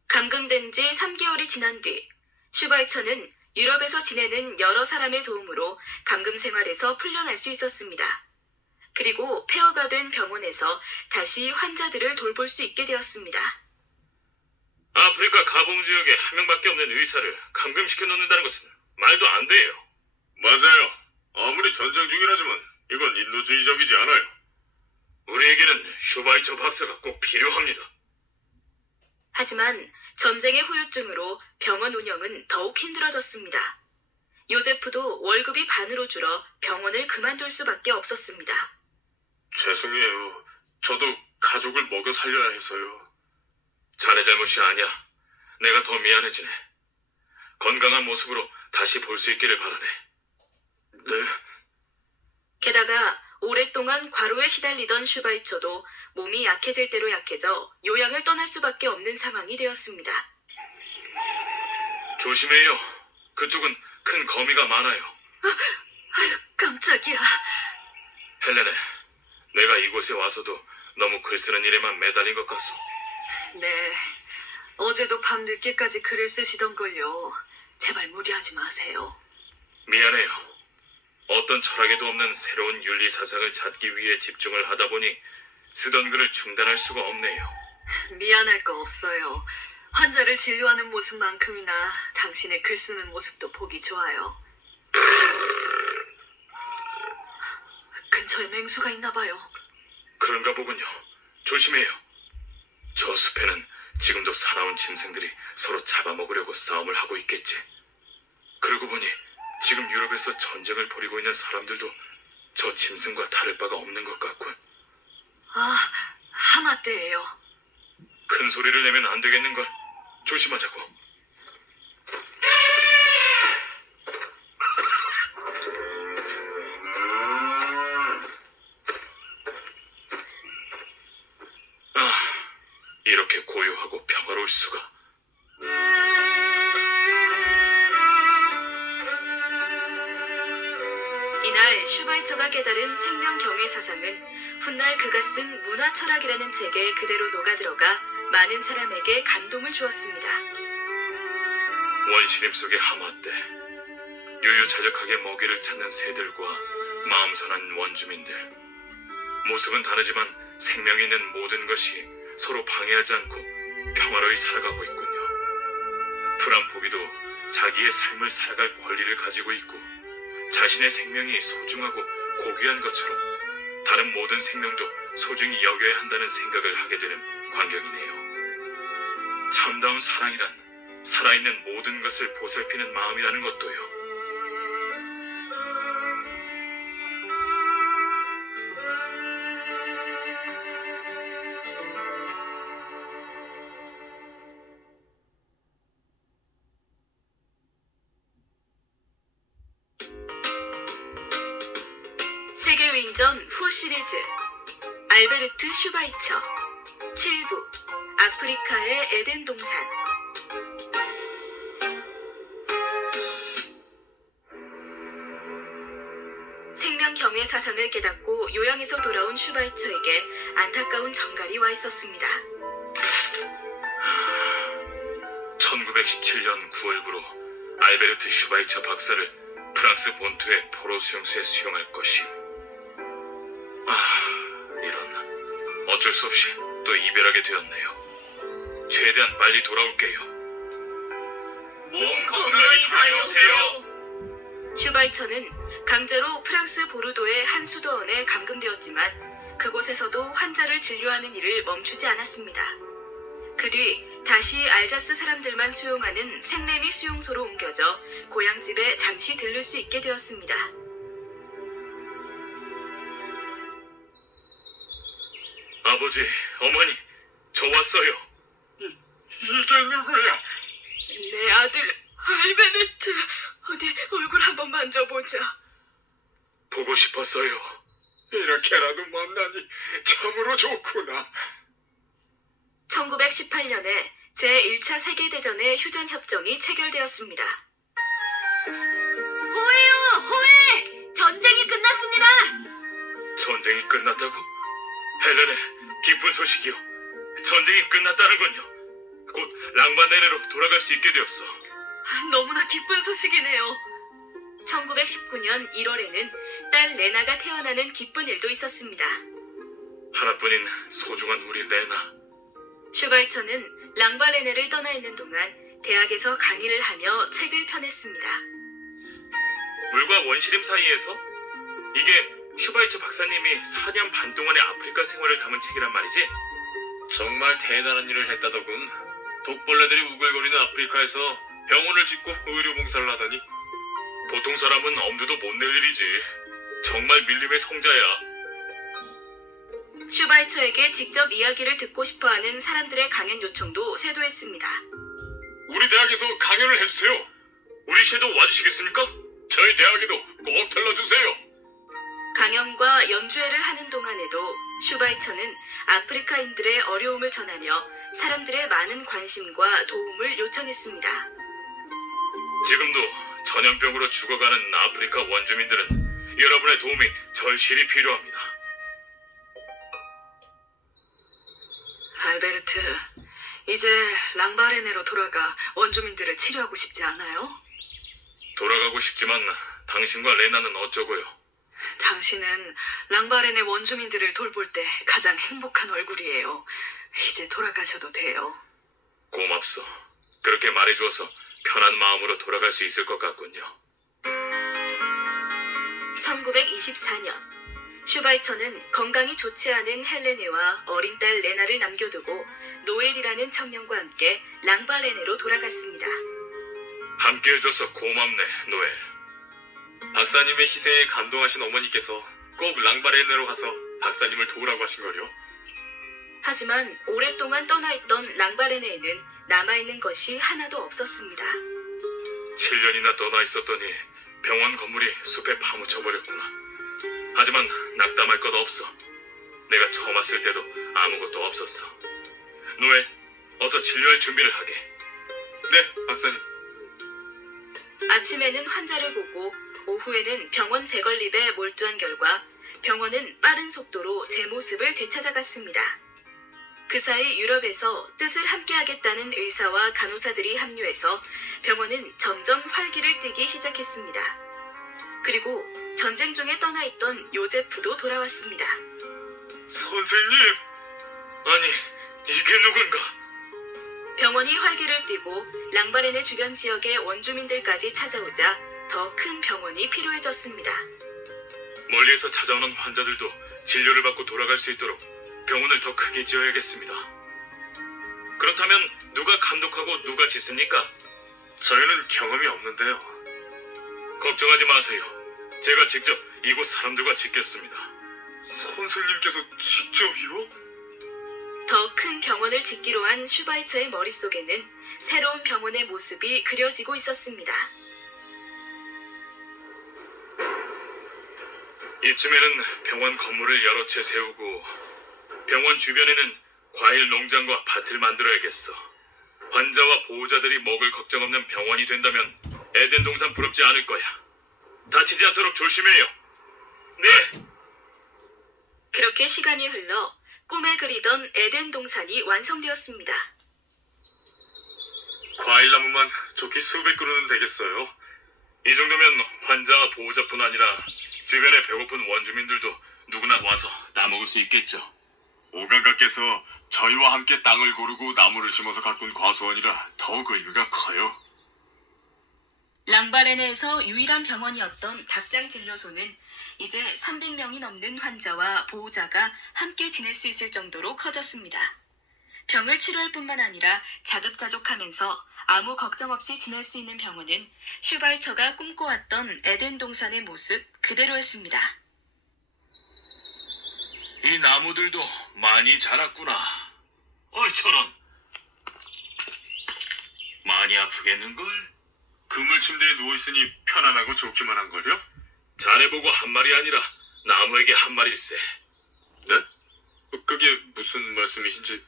감금된 지 3개월이 지난 뒤 슈바이처는 유럽에서 지내는 여러 사람의 도움으로 감금 생활에서 풀려날 수 있었습니다. 그리고 폐허가 된 병원에서 다시 환자들을 돌볼 수 있게 되었습니다. 아프리카 가봉 지역에 한 명밖에 없는 의사를 감금시켜 놓는다는 것은 말도 안 돼요. 맞아요. 아무리 전쟁 중이라지만 이건 인도주의적이지 않아요. 우리에게는 슈바이처 박사가 꼭 필요합니다. 하지만 전쟁의 후유증으로 병원 운영은 더욱 힘들어졌습니다. 요제프도 월급이 반으로 줄어 병원을 그만둘 수밖에 없었습니다. 죄송해요. 저도 가족을 먹여 살려야 해서요. 자네 잘못이 아니야. 내가 더 미안해지네. 건강한 모습으로 다시 볼 수 있기를 바라네. 네. 게다가 오랫동안 과로에 시달리던 슈바이처도 몸이 약해질 대로 약해져 요양을 떠날 수밖에 없는 상황이 되었습니다. 조심해요. 그쪽은 큰 거미가 많아요. 깜짝이야. 헬레네, 내가 이곳에 와서도 너무 글쓰는 일에만 매달린 것 같소. 네. 어제도 밤 늦게까지 글을 쓰시던걸요. 제발 무리하지 마세요. 미안해요. 어떤 철학에도 없는 새로운 윤리 사상을 찾기 위해 집중을 하다 보니 쓰던 글을 중단할 수가 없네요. 미안할 거 없어요. 환자를 진료하는 모습만큼이나 당신의 글 쓰는 모습도 보기 좋아요. 근처에 맹수가 있나 봐요. 그런가 보군요. 조심해요. 저 숲에는 지금도 사나운 짐승들이 서로 잡아먹으려고 싸움을 하고 있겠지. 그러고 보니 지금 유럽에서 전쟁을 벌이고 있는 사람들도 저 짐승과 다를 바가 없는 것 같군. 아, 하마떼예요. 큰 소리를 내면 안 되겠는걸. 조심하자고. 이렇게 고요하고 평화로울 수가. 이날 슈바이처가 깨달은 생명 경외 사상은 훗날 그가 쓴 문화 철학이라는 책에 그대로 녹아들어가 많은 사람에게 감동을 주었습니다. 원시림 속의 하마떼, 유유자적하게 먹이를 찾는 새들과 마음 선한 원주민들. 모습은 다르지만 생명이 있는 모든 것이 서로 방해하지 않고 평화로이 살아가고 있군요. 프람포기도 자기의 삶을 살아갈 권리를 가지고 있고 자신의 생명이 소중하고 고귀한 것처럼 다른 모든 생명도 소중히 여겨야 한다는 생각을 하게 되는 광경이네요. 참다운 사랑이란 살아있는 모든 것을 보살피는 마음이라는 것도요. 세계여행전 후 시리즈 알베르트 슈바이처 7부 아프리카의 에덴 동산. 생명 경외 사상을 깨닫고 요양에서 돌아온 슈바이처에게 안타까운 정갈이 와 있었습니다. 1917년 9월부로 알베르트 슈바이처 박사를 프랑스 본토의 포로 수용소에 수용할 것이오. 이런, 어쩔 수 없이 또 이별하게 되었네요. 최대한 빨리 돌아올게요. 몸 건강히 다녀오세요. 슈바이처는 강제로 프랑스 보르도의 한 수도원에 감금되었지만 그곳에서도 환자를 진료하는 일을 멈추지 않았습니다. 그 뒤 다시 알자스 사람들만 수용하는 생레미 수용소로 옮겨져 고향집에 잠시 들를 수 있게 되었습니다. 아버지, 어머니, 저 왔어요. 이게 누구야? 내 아들 알베르트, 어디 얼굴 한번 만져보자. 보고 싶었어요. 이렇게라도 만나니 참으로 좋구나. 1918년에 제1차 세계대전의 휴전협정이 체결되었습니다. 호해요! 호해! 전쟁이 끝났습니다! 전쟁이 끝났다고? 헬렌의 기쁜 소식이요. 전쟁이 끝났다는군요. 곧 랑바네네로 돌아갈 수 있게 되었어. 너무나 기쁜 소식이네요. 1919년 1월에는 딸 레나가 태어나는 기쁜 일도 있었습니다. 하나뿐인 소중한 우리 레나. 슈바이처는 랑바레네를 떠나 있는 동안 대학에서 강의를 하며 책을 펴냈습니다. 물과 원시림 사이에서? 이게 슈바이처 박사님이 4년 반 동안의 아프리카 생활을 담은 책이란 말이지? 정말 대단한 일을 했다더군. 독벌레들이 우글거리는 아프리카에서 병원을 짓고 의료봉사를 하다니. 보통 사람은 엄두도 못 낼 일이지. 정말 밀림의 성자야. 슈바이처에게 직접 이야기를 듣고 싶어하는 사람들의 강연 요청도 쇄도했습니다. 우리 대학에서 강연을 해주세요. 우리 시에도 와주시겠습니까? 저희 대학에도 꼭 들러주세요. 강연과 연주회를 하는 동안에도 슈바이처는 아프리카인들의 어려움을 전하며 사람들의 많은 관심과 도움을 요청했습니다. 지금도 전염병으로 죽어가는 아프리카 원주민들은 여러분의 도움이 절실히 필요합니다. 알베르트, 이제 랑바레네로 돌아가 원주민들을 치료하고 싶지 않아요? 돌아가고 싶지만 당신과 레나는 어쩌고요? 당신은 랑바레네 원주민들을 돌볼 때 가장 행복한 얼굴이에요. 이제 돌아가셔도 돼요. 고맙소. 그렇게 말해주어서 편한 마음으로 돌아갈 수 있을 것 같군요. 1924년 슈바이처는 건강이 좋지 않은 헬레네와 어린 딸 레나를 남겨두고 노엘이라는 청년과 함께 랑바레네로 돌아갔습니다. 함께 해줘서 고맙네, 노엘. 박사님의 희생에 감동하신 어머니께서 꼭 랑바레네로 가서 박사님을 도우라고 하신 거요. 하지만 오랫동안 떠나있던 랑바레네에는 남아있는 것이 하나도 없었습니다. 7년이나 떠나 있었더니 병원 건물이 숲에 파묻혀버렸구나. 하지만 낙담할 것 없어. 내가 처음 왔을 때도 아무것도 없었어. 노엘, 어서 진료할 준비를 하게. 네, 박사님. 아침에는 환자를 보고 오후에는 병원 재건립에 몰두한 결과 병원은 빠른 속도로 제 모습을 되찾아갔습니다. 그 사이 유럽에서 뜻을 함께하겠다는 의사와 간호사들이 합류해서 병원은 점점 활기를 띠기 시작했습니다. 그리고 전쟁 중에 떠나있던 요제프도 돌아왔습니다. 선생님! 아니, 이게 누군가? 병원이 활기를 띠고 랑바레네 주변 지역의 원주민들까지 찾아오자 더 큰 병원이 필요해졌습니다. 멀리에서 찾아오는 환자들도 진료를 받고 돌아갈 수 있도록 병원을 더 크게 지어야겠습니다. 그렇다면 누가 감독하고 누가 짓습니까? 저희는 경험이 없는데요. 걱정하지 마세요. 제가 직접 이곳 사람들과 짓겠습니다. 선생님께서 직접이요? 더 큰 병원을 짓기로 한 슈바이처의 머릿속에는 새로운 병원의 모습이 그려지고 있었습니다. 이쯤에는 병원 건물을 여러 채 세우고 병원 주변에는 과일 농장과 밭을 만들어야겠어. 환자와 보호자들이 먹을 걱정 없는 병원이 된다면 에덴 동산 부럽지 않을 거야. 다치지 않도록 조심해요. 네! 그렇게 시간이 흘러 꿈에 그리던 에덴 동산이 완성되었습니다. 과일나무만 좋게 수백 그루는 되겠어요. 이 정도면 환자와 보호자뿐 아니라 주변에 배고픈 원주민들도 누구나 와서 따먹을 수 있겠죠. 오강가께서 저희와 함께 땅을 고르고 나무를 심어서 가꾼 과수원이라 더욱 의미가 커요. 랑바레네에서 유일한 병원이었던 닭장진료소는 이제 300명이 넘는 환자와 보호자가 함께 지낼 수 있을 정도로 커졌습니다. 병을 치료할 뿐만 아니라 자급자족하면서 아무 걱정 없이 지낼 수 있는 병원은 슈바이처가 꿈꿔왔던 에덴 동산의 모습 그대로였습니다. 이 나무들도 많이 자랐구나. 어이, 저런. 많이 아프겠는걸? 그물 침대에 누워있으니 편안하고 좋기만 한걸요? 자네보고 한 말이 아니라 나무에게 한 말일세. 네? 그게 무슨 말씀이신지.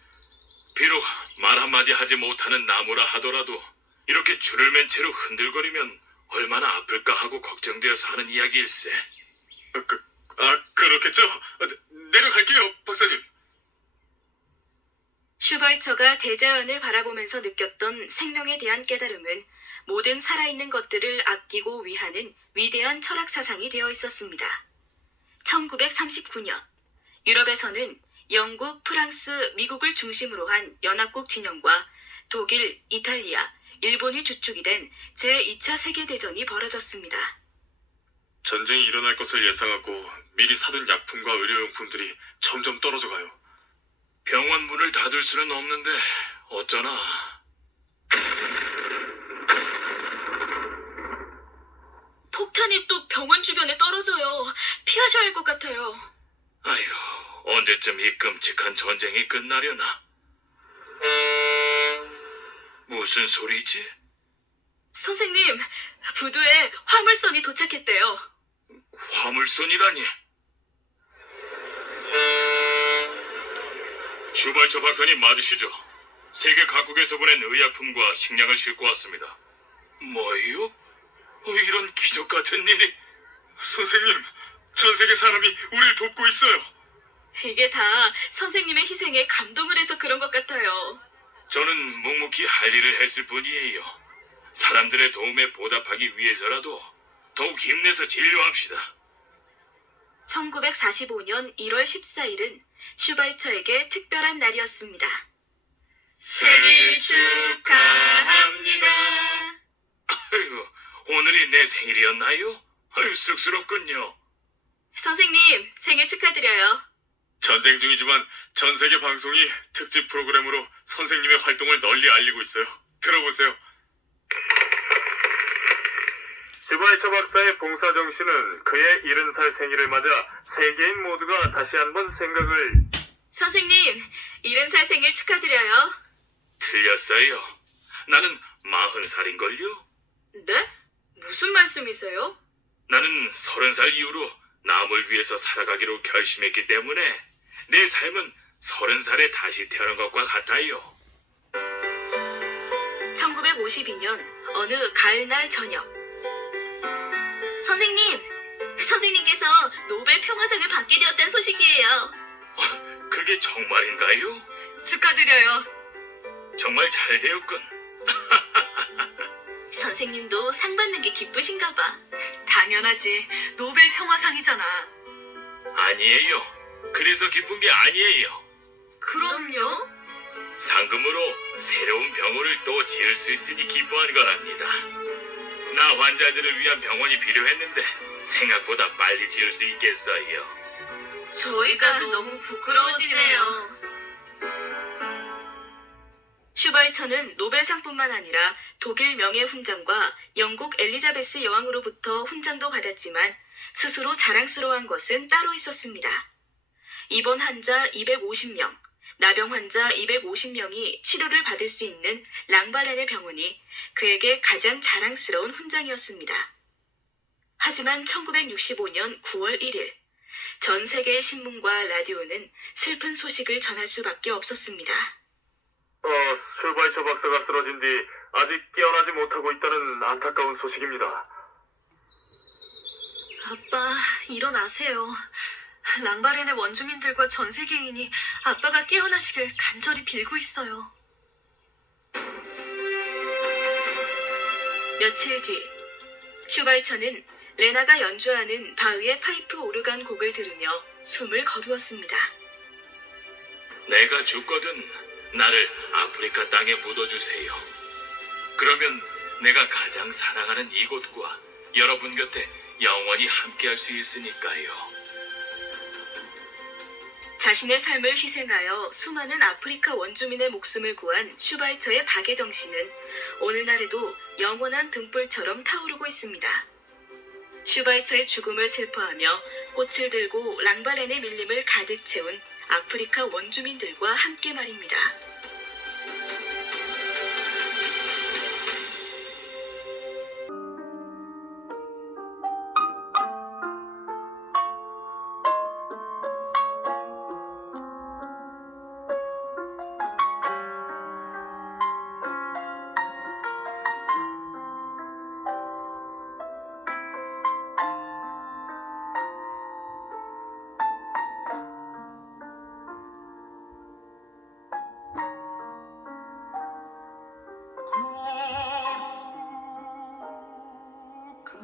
비록 말 한마디 하지 못하는 나무라 하더라도 이렇게 줄을 맨 채로 흔들거리면 얼마나 아플까 하고 걱정되어서 하는 이야기일세. 그렇겠죠. 내려갈게요, 박사님. 슈바이처가 대자연을 바라보면서 느꼈던 생명에 대한 깨달음은 모든 살아있는 것들을 아끼고 위하는 위대한 철학 사상이 되어 있었습니다. 1939년, 유럽에서는 영국, 프랑스, 미국을 중심으로 한 연합국 진영과 독일, 이탈리아, 일본이 주축이 된 제2차 세계대전이 벌어졌습니다. 전쟁이 일어날 것을 예상하고 미리 사둔 약품과 의료용품들이 점점 떨어져 가요. 병원 문을 닫을 수는 없는데 어쩌나. 폭탄이 또 병원 주변에 떨어져요. 피하셔야 할 것 같아요. 아이고, 언제쯤 이 끔찍한 전쟁이 끝나려나? 무슨 소리지? 선생님, 부두에 화물선이 도착했대요. 화물선이라니? 슈바이처 박사님 맞으시죠? 세계 각국에서 보낸 의약품과 식량을 싣고 왔습니다. 뭐요? 이런 기적 같은 일이? 선생님, 전 세계 사람이 우리를 돕고 있어요. 이게 다 선생님의 희생에 감동을 해서 그런 것 같아요. 저는 묵묵히 할 일을 했을 뿐이에요. 사람들의 도움에 보답하기 위해서라도 더욱 힘내서 진료합시다. 1945년 1월 14일은 슈바이처에게 특별한 날이었습니다. 생일 축하합니다. 아이고, 오늘이 내 생일이었나요? 아유, 쑥스럽군요. 선생님, 생일 축하드려요. 전쟁 중이지만 전 세계 방송이 특집 프로그램으로 선생님의 활동을 널리 알리고 있어요. 들어보세요. 슈바이처 박사의 봉사정신은 그의 70살 생일을 맞아 세계인 모두가 다시 한번 생각을... 선생님, 70살 생일 축하드려요. 틀렸어요. 나는 40살인걸요? 네? 무슨 말씀이세요? 나는 30살 이후로 남을 위해서 살아가기로 결심했기 때문에 내 삶은 30살에 다시 태어난 것과 같아요. 1952년 어느 가을날 저녁. 선생님께서 노벨 평화상을 받게 되었다는 소식이에요. 그게 정말인가요? 축하드려요. 정말 잘 되었군. 선생님도 상 받는 게 기쁘신가 봐. 당연하지. 노벨 평화상이잖아. 아니에요. 그래서 기쁜 게 아니에요. 그럼요? 상금으로 새로운 병원을 또 지을 수 있으니 기뻐하는 거랍니다. 나 환자들을 위한 병원이 필요했는데 생각보다 빨리 지을 수 있겠어요. 저희가 너무 부끄러워지네요. 슈바이처는 노벨상뿐만 아니라 독일 명예훈장과 영국 엘리자베스 여왕으로부터 훈장도 받았지만 스스로 자랑스러워한 것은 따로 있었습니다. 입원 환자 250명, 나병 환자 250명이 치료를 받을 수 있는 랑바렌의 병원이 그에게 가장 자랑스러운 훈장이었습니다. 하지만 1965년 9월 1일, 전 세계의 신문과 라디오는 슬픈 소식을 전할 수밖에 없었습니다. 슈바이처 박사가 쓰러진 뒤 아직 깨어나지 못하고 있다는 안타까운 소식입니다. 아빠, 일어나세요. 랑바렌의 원주민들과 전 세계인이 아빠가 깨어나시길 간절히 빌고 있어요. 며칠 뒤, 슈바이처는 레나가 연주하는 바흐의 파이프 오르간 곡을 들으며 숨을 거두었습니다. 내가 죽거든 나를 아프리카 땅에 묻어주세요. 그러면 내가 가장 사랑하는 이곳과 여러분 곁에 영원히 함께할 수 있으니까요. 자신의 삶을 희생하여 수많은 아프리카 원주민의 목숨을 구한 슈바이처의 박애 정신은 오늘날에도 영원한 등불처럼 타오르고 있습니다. 슈바이처의 죽음을 슬퍼하며 꽃을 들고 랑바렌의 밀림을 가득 채운 아프리카 원주민들과 함께 말입니다.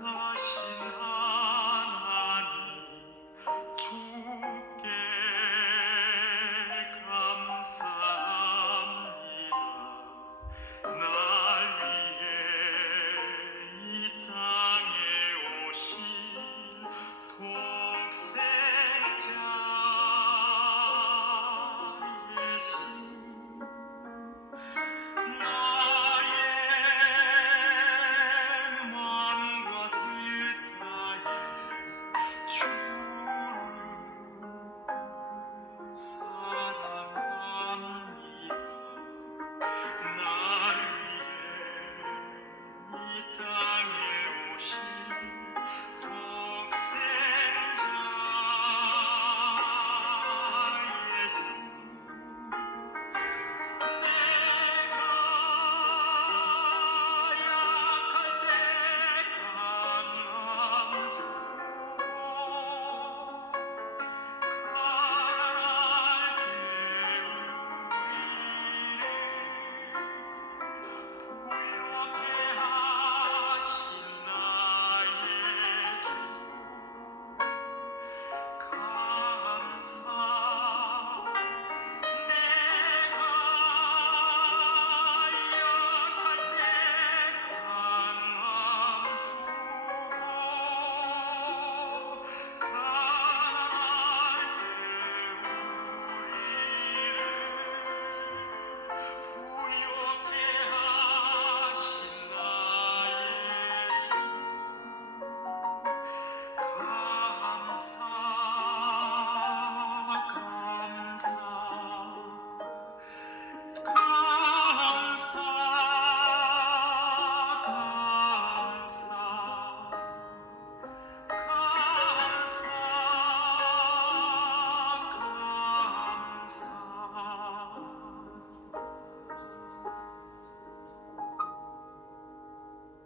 것이